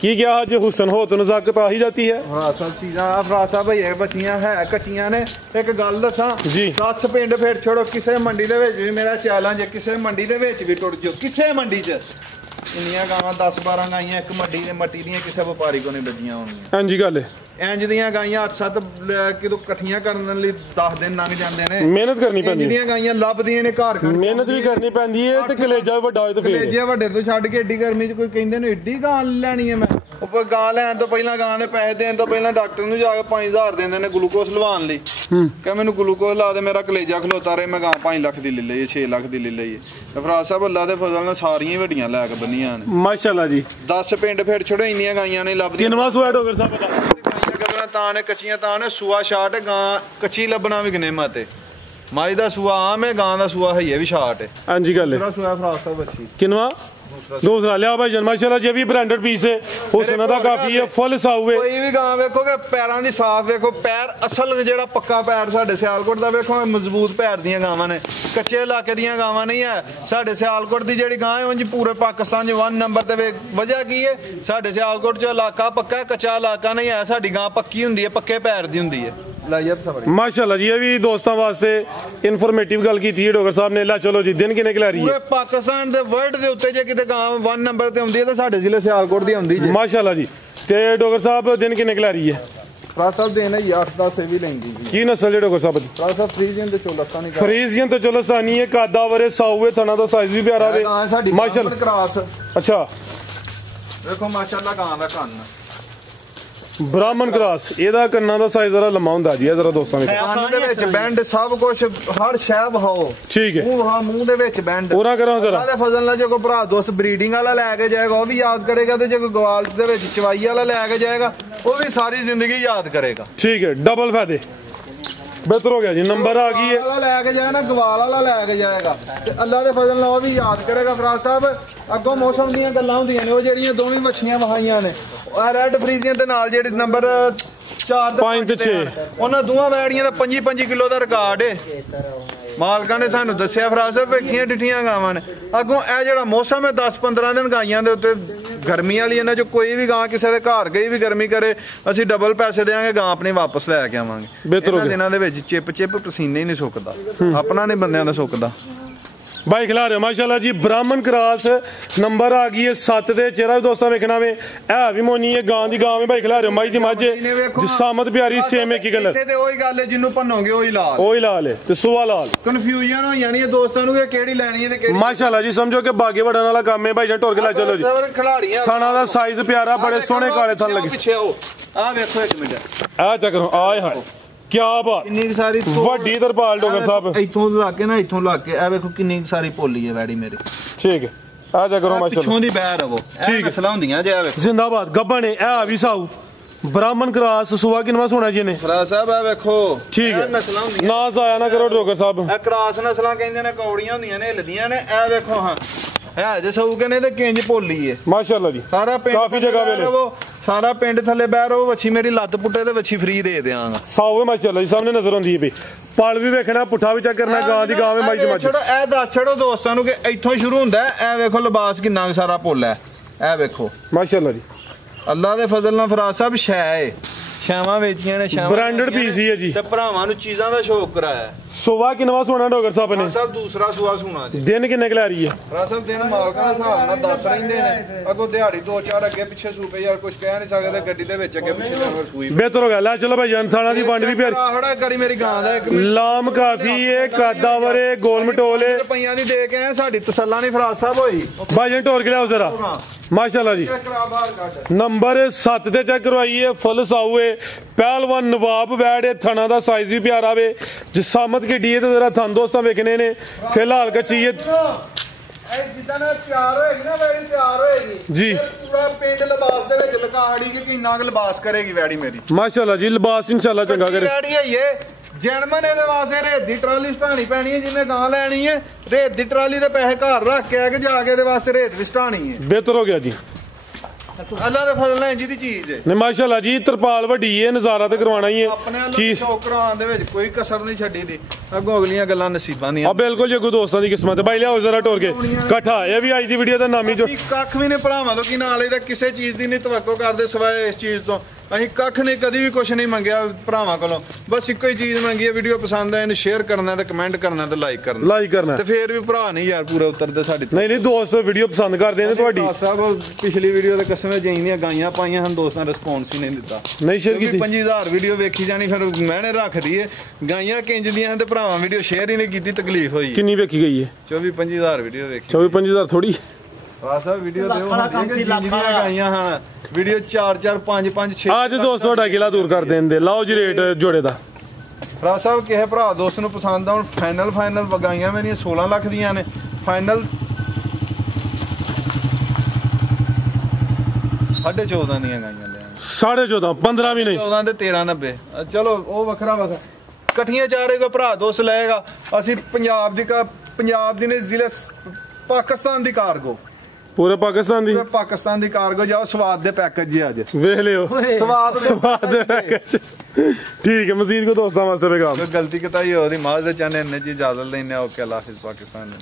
ਕੀ ਕਿਹਾ ਅੱਜ ਹੁਸਨ ਹੋ तो नजाकत आ ही जाती है। सब चीज़ां फराज साहब भैया बच्चियां है कच्चियां ने एक गल दसा जी 10 पिंड फिर छोड़ो किसे मंडी दे विच भी मेरा चैलेंज है किसे मंडी दे विच भी टुट जाओ किसे मंडी च इन्नियां गावां 10-12 गाइयां एक मंडी ने मट्टी दियां किसे व्यापारी को नहीं बजियां होणगियां हां जी गल ਇੰਜ ਦੀਆਂ ਗਾਈਆਂ 8-7 ਕਿਦੋਂ ਇਕੱਠੀਆਂ ਕਰਨ ਲਈ 10 ਦਿਨ ਲੰਘ ਜਾਂਦੇ ਨੇ ਮਿਹਨਤ ਕਰਨੀ ਪੈਂਦੀ ਇੰਜ ਦੀਆਂ ਗਾਈਆਂ ਲੱਭਦੀਆਂ ਨੇ ਘਰ ਖੜ ਮਿਹਨਤ ਵੀ ਕਰਨੀ ਪੈਂਦੀ ਹੈ ਤੇ ਕਲੇਜਾ ਵੱਡਾ ਹੋਏ ਤੇ ਫੇਰ ਕਲੇਜਾ ਵੱਡੇ ਤੋਂ ਛੱਡ ਕੇ ਏਡੀ ਗਰਮੀ 'ਚ ਕੋਈ ਕਹਿੰਦੇ ਨੇ ਏਡੀ ਗਾਂ ਲੈਣੀ ਹੈ ਮੈਂ ਉਹ ਗਾਂ ਲੈਣ ਤੋਂ ਪਹਿਲਾਂ ਗਾਂ ਦੇ ਪੈਸੇ ਦੇਣ ਤੋਂ ਪਹਿਲਾਂ ਡਾਕਟਰ ਨੂੰ ਜਾ ਕੇ 5000 ਦਿੰਦੇ ਨੇ ਗਲੂਕੋਸ ਲਵਾਉਣ ਲਈ ਕਿ ਮੈਨੂੰ ਗਲੂਕੋਸ ਲਾ ਦੇ ਮੇਰਾ ਕਲੇਜਾ ਖਲੋਤਾ ਰਹੇ ਮੈਂ ਗਾਂ 5 ਲੱਖ ਦੀ ਲੈ ਲਈ 6 ਲੱਖ ਦੀ ਲੈ ਲਈ ਤੇ ਫਰਾਜ਼ ਸਾਹਿਬ ਅੱਲਾ ਦੇ ਫਜ਼ਲ ਨਾਲ ਸਾਰੀਆਂ ਵੱਡੀਆਂ ਲੈ ਕੇ ਬੰਨੀਆਂ ਨੇ ਮਾਸ਼ਾਅੱਲਾ ਜੀ 10 ਪਿੰਡ ਫਿਰ ਛੋੜੋ ਇੰਨੀਆਂ ਗਾਈਆਂ ਨੇ ਲੱਭਦੀਆਂ ਕਿੰਨਵਾ ਸੂਆ ਡੋਗਰ ਸਾਹਿਬ ਬਤਾ ਗਾਈਆਂ ਤਾਂ ਨੇ ਕੱਚੀਆਂ ਤਾਂ ਨੇ ਸੂਆ ਛਾਟ ਗਾਂ ਕੱਚੀ ਲੱਭਣਾ ਵੀ ਗਨੇ ਮਾਤੇ ਮਾਈ ਦਾ ਸੂਆ ਆਮ ਹੈ ਗਾਂ ਦਾ ਸੂਆ ਹੈ ਵੀ ਛਾਟ ਹੈ ਹਾਂਜੀ ਗੱਲ ਹੈ ਮੇਰਾ ਸੂਆ ਫਰਾਜ਼ ਸਾਹਿਬ ਅੱਛੀ ਕਿੰਨਵਾ दूसरा लिया भाई माशाल्लाह जी भी ब्रांडेड पीस है हुसन दा काफी है फुल साऊ है कोई भी गां ਵੇਖੋਗੇ ਪੈਰਾਂ ਦੀ ਸਾਫ ਵੇਖੋ ਪੈਰ ਅਸਲ ਜਿਹੜਾ ਪੱਕਾ ਪੈਰ ਸਾਡੇ ਸਿਆਲਕੋਟ ਦਾ ਵੇਖੋ ਮਜ਼ਬੂਤ ਪੈਰ ਦੀਆਂ ਗਾਵਾਂ ਨੇ ਕੱਚੇ ਇਲਾਕੇ ਦੀਆਂ ਗਾਵਾਂ ਨਹੀਂ ਹੈ ਸਾਡੇ ਸਿਆਲਕੋਟ ਦੀ ਜਿਹੜੀ ਗਾਂ ਹੈ ਉਂਝ ਪੂਰੇ ਪਾਕਿਸਤਾਨ 'ਚ 1 ਨੰਬਰ ਤੇ ਵਜ੍ਹਾ ਕੀ ਹੈ ਸਾਡੇ ਸਿਆਲਕੋਟ 'ਚ ਇਲਾਕਾ ਪੱਕਾ ਕੱਚਾ ਇਲਾਕਾ ਨਹੀਂ ਹੈ ਸਾਡੀ ਗਾਂ ਪੱਕੀ ਹੁੰਦੀ ਹੈ ਪੱਕੇ ਪੈਰ ਦੀ ਹੁੰਦੀ ਹੈ माशाल्लाह जी ये भी दोस्तों वास्ते इन्फॉर्मेटिव गल की थी डॉक्टर साहब ने ला चलो जी दिन किने खिला रही है पूरे पाकिस्तान दे वर्ल्ड दे उत्ते जे किते गां 1 नंबर ते हुंदी है ते साडे जिले सियालकोट दी हुंदी है माशाल्लाह जी ते डॉक्टर साहब दिन किने खिला रही है फराज साहब देने 8-10 से भी लेंदी की नस्ल जे डॉक्टर साहब फराज साहब फ्रीजियन ते चोलस्तानी फ्रीजियन ते चोलस्तानी है कादावरे साउवे थना दा साइज भी प्यारा है माशाल्लाह क्रॉस अच्छा देखो माशाल्लाह गां दा कान ਬ੍ਰਾਹਮਣ ਕ੍ਰਾਸ ਇਹਦਾ ਕੰਨਾਂ ਦਾ ਸਾਈਜ਼ ਜ਼ਰਾ ਲੰਮਾ ਹੁੰਦਾ ਜੀ ਇਹ ਜ਼ਰਾ ਦੋਸਤਾਂ ਵਿੱਚ ਕੰਨ ਦੇ ਵਿੱਚ ਬੈਂਡ ਸਭ ਕੁਝ ਹਰ ਸ਼ੈ ਵਹਾਓ ਠੀਕ ਹੈ ਮੂੰਹ ਦੇ ਵਿੱਚ ਬੈਂਡ ਪੂਰਾ ਕਰੋ ਜ਼ਰਾ ਦੇ ਫਜ਼ਲ ਨਾਲ ਜੇ ਕੋਈ ਭਰਾ ਦੋਸਤ ਬਰੀਡਿੰਗ ਵਾਲਾ ਲੈ ਕੇ ਜਾਏਗਾ ਉਹ ਵੀ ਯਾਦ ਕਰੇਗਾ ਤੇ ਜੇ ਕੋਈ ਗਵਾਲ ਦੇ ਵਿੱਚ ਚਵਾਈ ਵਾਲਾ ਲੈ ਕੇ ਜਾਏਗਾ ਉਹ ਵੀ ਸਾਰੀ ਜ਼ਿੰਦਗੀ ਯਾਦ ਕਰੇਗਾ ਠੀਕ ਹੈ ਡਬਲ ਫਾਇਦੇ ਬਿਹਤਰ ਹੋ ਗਿਆ ਜੀ ਨੰਬਰ ਆ ਗਈ ਹੈ ਵਾਲਾ ਲੈ ਕੇ ਜਾਏ ਨਾ ਗਵਾਲ ਵਾਲਾ ਲੈ ਕੇ ਜਾਏਗਾ ਤੇ ਅੱਲਾ ਦੇ ਫਜ਼ਲ ਨਾਲ ਉਹ ਵੀ ਯਾਦ ਕਰੇਗਾ ਫਰਾਜ਼ ਸਾਹਿਬ ਅੱਗੋਂ ਮੌਸਮ ਦੀਆਂ ਗੱਲਾਂ ਹੁੰਦੀਆਂ ਨੇ ਉਹ ਜਿਹੜੀਆਂ ਦੋਵੇਂ ਮੱਛੀਆਂ ਵਹਾਈਆਂ ਨੇ ਉਹ ਰੈੱਡ ਫਰੀਜ਼ੀਅਨ ਦੇ ਨਾਲ ਜਿਹੜੀ ਨੰਬਰ 4 ਤੇ 5 ਤੇ 6 ਉਹਨਾਂ ਦੋਵਾਂ ਵੈੜੀਆਂ ਦਾ 25 ਕਿਲੋ ਦਾ ਰਿਕਾਰਡ ਏ ਮਾਲਕਾਂ ਨੇ ਸਾਨੂੰ ਦੱਸਿਆ ਫਰਾਜ਼ ਸਾਹਿਬ ਵੇਖੀਆਂ ਡਿੱਠੀਆਂ ਗਾਵਾਂ ਨੇ ਅੱਗੋਂ ਇਹ ਜਿਹੜਾ ਮੌਸਮ ਹੈ 10-15 ਦਿਨ ਗਾਈਆਂ ਦੇ ਉੱਤੇ ਗਰਮੀ ਵਾਲੀ ਇਹਨਾਂ ਚ ਕੋਈ ਵੀ ਗਾਂ ਕਿਸੇ ਦੇ ਘਰ ਗਈ ਵੀ ਗਰਮੀ ਕਰੇ ਅਸੀਂ ਡਬਲ ਪੈਸੇ ਦੇਾਂਗੇ ਗਾਂ ਆਪਣੀ ਵਾਪਸ ਲੈ ਕੇ ਆਵਾਂਗੇ ਇਹਨਾਂ ਦਿਨਾਂ ਦੇ ਵਿੱਚ ਚਿਪ ਪਸੀਨੇ ਹੀ ਨਹੀਂ ਸੁੱਕਦਾ ਆਪਣਾ ਨਹੀਂ ਬੰਦਿਆਂ ਦਾ ਸੁੱਕਦਾ भाई खिला रहे हो माशाल्लाह जी ब्राह्मण क्रॉस नंबर आ गई है 7 ਤੇ ਚਿਹਰਾ ਦੋਸਤਾਂ ਵੇਖਣਾ ਵੇ ਇਹ ਵੀ ਮੋਨੀ ਹੈ ਗਾਂ ਦੀ ਗਾਂ ਵੇ ਭਾਈ ਖਿਲਾ ਰਹੇ ਹੋ ਮਾਈ ਦੀ ਮੱਝ ਜਿਸਾਮਤ ਪਿਆਰੀ ਸੇਮ ਇੱਕ ਹੀ ਕਲਰ ਇੱਥੇ ਤੇ ਉਹੀ ਗੱਲ ਹੈ ਜਿਹਨੂੰ ਭੰਨੋਗੇ ਉਹੀ ਲਾਲ ਹੈ ਤੇ ਸੁਆ ਲਾਲ ਕਨਫਿਊਜ਼ਨ ਹੋ ਜਾਣੀ ਹੈ ਦੋਸਤਾਂ ਨੂੰ ਕਿ ਕਿਹੜੀ ਲੈਣੀ ਹੈ ਤੇ ਕਿਹੜੀ ਮਾਸ਼ਾਅੱਲਾ ਜੀ ਸਮਝੋ ਕਿ ਬਾਗੇ ਵੜਨ ਵਾਲਾ ਕੰਮ ਹੈ ਭਾਈ ਜਾਨ ਟੋਰ ਕੇ ਲੈ ਚਲੋ ਜੀ ਖਿਲਾੜੀਆਂ ਥਾਣਾ ਦਾ ਸਾਈਜ਼ ਪਿਆਰਾ ਬੜੇ ਸੋਹਣੇ ਕਾਲੇ ਥਣ ਲੱਗੇ ਪਿੱਛੇ ਆਹ ਵੇਖੋ ਇੱਕ ਮਿੰਟ ਆ ਚੱਕਰ ਆਏ ਹਾਏ क्या बात ਕਿੰਨੀ ਸਾਰੀ ਵੱਡੀ ਤਰਪਾਲ ਡੋਗਰ ਸਾਹਿਬ ਇੱਥੋਂ ਲਾ ਕੇ ਨਾ ਇੱਥੋਂ ਲਾ ਕੇ ਇਹ ਵੇਖੋ ਕਿੰਨੀ ਸਾਰੀ ਪੋਲੀ ਹੈ ਵੈੜੀ ਮੇਰੀ ਠੀਕ ਹੈ ਆ ਜਾ ਕਰੋ ਮਾਸ਼ਾਅੱਲਾ ਪਿੱਛੋਂ ਦੀ ਬੈਰ ਹੈ ਉਹ ਠੀਕ ਹੈ ਨਸਲਾਂ ਹੁੰਦੀਆਂ ਜੇ ਆ ਵੇਖੋ ਜ਼ਿੰਦਾਬਾਦ ਗੱਬਾ ਨੇ ਇਹ ਵੀ ਸਾਊ ब्राह्मण क्रास सुवा किनवा सोना जी ने ਫਰਾਜ਼ ਸਾਹਿਬ ਆ ਵੇਖੋ ਠੀਕ ਹੈ ਨਸਲਾਂ ਹੁੰਦੀਆਂ ਨਾ ਜ਼ਾਇਆ ਨਾ ਕਰੋ ਡੋਗਰ ਸਾਹਿਬ ਇਹ ਕ੍ਰਾਸ ਨਸਲਾਂ ਕਹਿੰਦੇ ਨੇ ਕੌੜੀਆਂ ਹੁੰਦੀਆਂ ਨੇ ਹਿੱਲਦੀਆਂ ਨੇ ਇਹ ਵੇਖੋ ਹਾਂ ਇਹ ਜੇ ਸਊਕੇ ਨੇ ਤੇ ਕਿੰਜ ਭੋਲੀ ਏ ਮਾਸ਼ਾਅੱਲਾ ਜੀ ਸਾਰਾ ਪਿੰਡ ਕਾਫੀ ਜਗ੍ਹਾ ਵੇਲੇ ਸਾਰਾ ਪਿੰਡ ਥੱਲੇ ਬਹਿ ਰੋ ਵੱਛੀ ਮੇਰੀ ਲੱਤ ਪੁੱਟੇ ਤੇ ਵੱਛੀ ਫ੍ਰੀ ਦੇ ਦਿਆਂਗਾ ਸਾਊ ਮਾਸ਼ਾਅੱਲਾ ਜੀ ਸਾਹਮਣੇ ਨਜ਼ਰ ਆਉਂਦੀ ਹੈ ਵੀ ਪਲ ਵੀ ਵੇਖਣਾ ਪੁੱਠਾ ਵੀ ਚੈੱਕ ਕਰਨਾ ਗਾਂ ਦੀ ਗਾਂ ਵੇ ਮਾਈ ਦੀ ਮੱਝ ਛੱਡੋ ਇਹ ਦੱਸ ਛੱਡੋ ਦੋਸਤਾਂ ਨੂੰ ਕਿ ਇੱਥੋਂ ਸ਼ੁਰੂ ਹੁੰਦਾ ਇਹ ਵੇਖੋ ਲਿਬਾਸ ਕਿੰਨਾ ਸਾਰਾ ਭੋਲਾ ਹੈ ਇਹ ਵੇਖੋ ਮਾਸ਼ਾਅੱਲਾ ਜੀ ਅੱਲਾ ਦੇ ਫਜ਼ਲ ਨਾਲ ਫਰਾਜ਼ ਸਾਹਿਬ ਸ਼ੈ ਏ ਸ਼ਾਵਾਂ ਵੇਚੀਆਂ ਨੇ ਸ਼ਾਵਾਂ ਬ੍ਰਾਂਡਡ ਪੀਸ ਹੀ ਹੈ ਜੀ ਤੇ ਭਰਾਵਾਂ ਨੂੰ ਚੀਜ਼ਾਂ ਦਾ ਸ਼ੌਕ ਕਰਾਇਆ ਸੁਵਾ ਕਿਨਵਾ ਸੋਨਾ ਡੋਗਰ ਸਾਹਿਬ ਨੇ ਸਭ ਦੂਸਰਾ ਸੁਆ ਸੁਣਾ ਜੀ ਦਿਨ ਕਿੰਨੇ ਕਲਾ ਰਹੀ ਹੈ ਫਰਾਜ਼ ਸਾਹਿਬ ਦਿਨ ਮਾਲਕਾਂ ਦੇ ਹਿਸਾਬ ਨਾਲ ਦੱਸ ਲੈਂਦੇ ਨੇ ਅੱਗੋਂ ਦਿਹਾੜੀ 2-4 ਅੱਗੇ ਪਿੱਛੇ ਸੂਪੇ ਯਾਰ ਕੁਝ ਕਹਿ ਨਹੀਂ ਸਕਦੇ ਗੱਡੀ ਦੇ ਵਿੱਚ ਅੱਗੇ ਪਿੱਛੇ ਜਾਨਵਰ ਸੂਈ ਬਿਹਤਰ ਹੋ ਗਿਆ ਲੈ ਚਲੋ ਭਾਈ ਜਾਨ ਥਾਣਾ ਦੀ ਵੰਡ ਵੀ ਪਿਆਰੀ ਥੋੜਾ ਕਰੀ ਮੇਰੀ ਗਾਂ ਦਾ ਇੱਕ ਲਾਮ ਕਾਫੀ ਏ ਕਾਦਾਵਰੇ ਗੋਲ ਮਟੋਲੇ ਰੁਪਈਆਂ ਦੀ ਦੇ ਕੇ ਆਏ ਸਾਡੀ ਤਸੱਲਾ ਨਹੀਂ ਫਰਾਜ਼ ਸਾਹਿਬ ਹੋਈ ਭਾਈ ਜਾਨ ਟੋਰ ਕੇ ਲਿਆਓ ਜ਼ਰਾ माशाल्लाह जी नंबर 7 ਤੇ ਚੈੱਕ ਕਰਵਾਈਏ ਫੁੱਲ ਸਾਊ ਏ ਪਹਿਲਵਾਨ ਨਵਾਬ ਵੈੜ ਥਣਾ ਦਾ ਸਾਈਜ਼ ਵੀ ਪਿਆਰਾ ਵੇ ਜਿਸਾਮਤ ਕਿੱਡੀ ਏ ਤੇ ਜ਼ਰਾ ਥਣ ਦੋਸਤਾਂ ਵੇਖਣੇ ਨੇ ਫਿਲਹਾਲ ਕੱਚੀ ਏ ਜਿੱਦਾਂ ਨਾਲ ਤਿਆਰ ਹੋਏਗੀ ਨਾ ਵੈੜੀ ਤਿਆਰ ਹੋਏਗੀ ਜੀ ਪੂਰਾ ਪਿੰਡ ਲਿਬਾਸ ਦੇ ਵਿੱਚ ਲਕਾੜੀ ਕਿ ਕਿੰਨਾ ਕੁ ਲਿਬਾਸ ਕਰੇਗੀ ਵੈੜੀ ਮੇਰੀ ਮਾਸ਼ਾਅੱਲਾ ਜੀ ਲਿਬਾਸ ਇੰਸ਼ਾਅੱਲਾ ਚੰਗਾ ਕਰੇ ਵੈੜੀ ਹੈ ਇਹ ਜਨਮਨ ਇਹਦੇ ਵਾਸਤੇ ਰੇਤ ਦੀ ਟਰਾਲੀ ਸਟਾਣੀ ਪੈਣੀ ਹੈ ਜਿਹਨੇ ਗਾਂ ਲੈਣੀ ਹੈ ਰੇਤ ਦੀ ਟਰਾਲੀ ਦੇ ਪੈਸੇ ਘਰ ਰੱਖ ਕੇ ਆ ਕੇ ਜਾ ਕੇ ਇਹਦੇ ਵਾਸਤੇ ਰੇਤ ਵੀ ਸਟਾਣੀ ਹੈ ਬਿਹਤਰ ਹੋ ਗਿਆ ਜੀ ਅੱਲਾ ਦੇ ਫਜ਼ਲ ਨਾਲ ਜਿਹਦੀ ਚੀਜ਼ ਹੈ ਨੇ ਮਾਸ਼ਾਅੱਲਾ ਜੀ ਤਰਪਾਲ ਵੱਡੀ ਏ ਨਜ਼ਾਰਾ ਤੇ ਕਰਵਾਉਣਾ ਹੀ ਆਪਣੇ ਹੈ ਚੀਜ਼ ਸ਼ੌਕ ਕਰਾਉਣ ਦੇ ਵਿੱਚ ਕੋਈ ਕਸਰ ਨਹੀਂ ਛੱਡੀ ਦੀ ਅੱਗੋਂ ਅਗਲੀਆਂ ਗੱਲਾਂ ਨਸੀਬਾਂ ਦੀਆਂ ਆ ਬਿਲਕੁਲ ਜੇ ਕੋਈ ਦੋਸਤਾਂ ਦੀ ਕਿਸਮਤ ਹੈ ਭਾਈ ਲਿਆਓ ਜ਼ਰਾ ਟੋਰ ਕੇ ਇਕੱਠਾ ਇਹ ਵੀ ਅੱਜ ਦੀ ਵੀਡੀਓ ਦਾ ਨਾਮ ਹੀ ਜੋ ਕੱਖ ਵੀ ਨੇ ਭਰਾਵਾਂ ਤੋਂ ਕੀ ਨਾਲ ਇਹਦਾ ਕਿਸੇ ਚੀਜ਼ ਦੀ ਨਹੀਂ ਤਵੱਕੋ ਕਰਦੇ ਸਿਵਾਏ ਇਸ ਚੀਜ਼ ਤੋਂ ਅਸੀਂ ਕੱਖ ਨੇ ਕਦੀ ਵੀ ਕੁਝ ਨਹੀਂ ਮੰਗਿਆ ਭਰਾਵਾਂ ਕੋਲੋਂ ਬਸ ਇੱਕੋ ਹੀ ਚੀਜ਼ ਮੰਗੀ ਹੈ ਵੀਡੀਓ ਪਸੰਦ ਆਏ ਇਹਨੂੰ ਸ਼ੇਅਰ ਕਰਨਾ ਤੇ ਕਮੈਂਟ ਕਰਨਾ ਤੇ ਲਾਈਕ ਕਰਨਾ ਤੇ ਫੇਰ ਵੀ ਭਰਾ ਨਹੀਂ ਯਾਰ ਪੂਰਾ ਉਤਰਦੇ ਸਾਡੇ ਨਹੀਂ ਦੋਸਤ ਵੀਡੀਓ ਪਸੰਦ ਕਰਦੇ ਨੇ ਤੁਹਾਡੀ ਸਾਹਿਬ ਪਿਛਲੀ ਵੀਡੀਓ ਤੇ ਕਸਮੇ ਜਾਈਆਂ ਗਾਈਆਂ ਪਾਈਆਂ ਹਨ ਦੋਸਤਾਂ ਰਿਸਪੌਂਸ ਹੀ ਨਹੀਂ ਦਿੱਤਾ ਨਹੀਂ ਸ਼ੇਅਰ ਕੀਤੀ 25000 ਵੀਡੀਓ ਵੇਖੀ ਜਾਣੀ ਫਿਰ ਮੈਨੇ ਰੱਖਦੀ ਏ ਗਾਈਆਂ ਕਿੰਜਦੀਆਂ ਹਨ ਤੇ ਭਰਾਵਾਂ ਵੀਡੀਓ ਸ਼ੇਅਰ ਹੀ ਨਹੀਂ ਕੀਤੀ ਤਕਲੀਫ ਹੋਈ ਕਿੰਨੀ ਵੇਖੀ ਗਈ ਹੈ 24-25000 ਵੀਡੀਓ ਵੇਖੀ 24-25000 ਥੋੜੀ ਸਾਹਿਬ ਵੀਡੀਓ ਤੇ ਉਹ ਗਾਈਆਂ ਹਨ ਵੀਡੀਓ 4-4 5-5 6 ਅੱਜ ਦੋਸਤ ਤੁਹਾਡਾ ਕਿਲਾ ਦੂਰ ਕਰ ਦੇਣ ਲਾਓ ਜੀ ਰੇਟ ਜੋੜੇ ਦਾ ਫਰਾਜ਼ ਸਾਹਿਬ ਕਿਸੇ ਭਰਾ ਦੋਸਤ ਨੂੰ ਪਸੰਦ ਆਉਣ ਫਾਈਨਲ ਵਗਾਈਆਂ ਮੇਰੀਆਂ 16 ਲੱਖ ਦੀਆਂ ਨੇ ਫਾਈਨਲ 14.5 ਦੀਆਂ ਗਾਈਆਂ ਲਿਆ 14.5 15 ਵੀ ਨਹੀਂ 14 ਤੇ 13.90 ਚਲੋ ਉਹ ਵੱਖਰਾ ਇਕੱਠੀਆਂ ਚਾਰੇ ਕੋ ਭਰਾ ਦੋਸਤ ਲਏਗਾ ਅਸੀਂ ਪੰਜਾਬ ਦੀ ਨੇ ਜ਼ਿਲ੍ਹੇ ਪਾਕਿਸਤਾਨ ਦੀ ਕਾਰਗੋ ਪੂਰੇ ਪਾਕਿਸਤਾਨ ਦੀ ਕਾਰਗੋ ਜਾਓ ਸਵਾਦ ਦੇ ਪੈਕੇਜ ਜੀ ਅੱਜ ਵੇਖ ਲਿਓ ਸਵਾਦ ਦੇ ਪੈਕੇਜ ਠੀਕ ਹੈ ਮਜ਼ੀਦ ਕੋ ਦੋਸਤਾਂ ਵਾਸਤੇ ਪੈਗਾਮ ਗਲਤੀ ਕਿਤਾਈ ਉਹਦੀ ਮਾਜ਼ ਦੇ ਚਾਹਨੇ ਨੇ ਜੀ ਇਜਾਜ਼ਤ ਲੈਣੇ ਓਕੇ ਅੱਲਾਹ ਹਾਫਿਜ਼ ਪਾਕਿਸਤਾਨ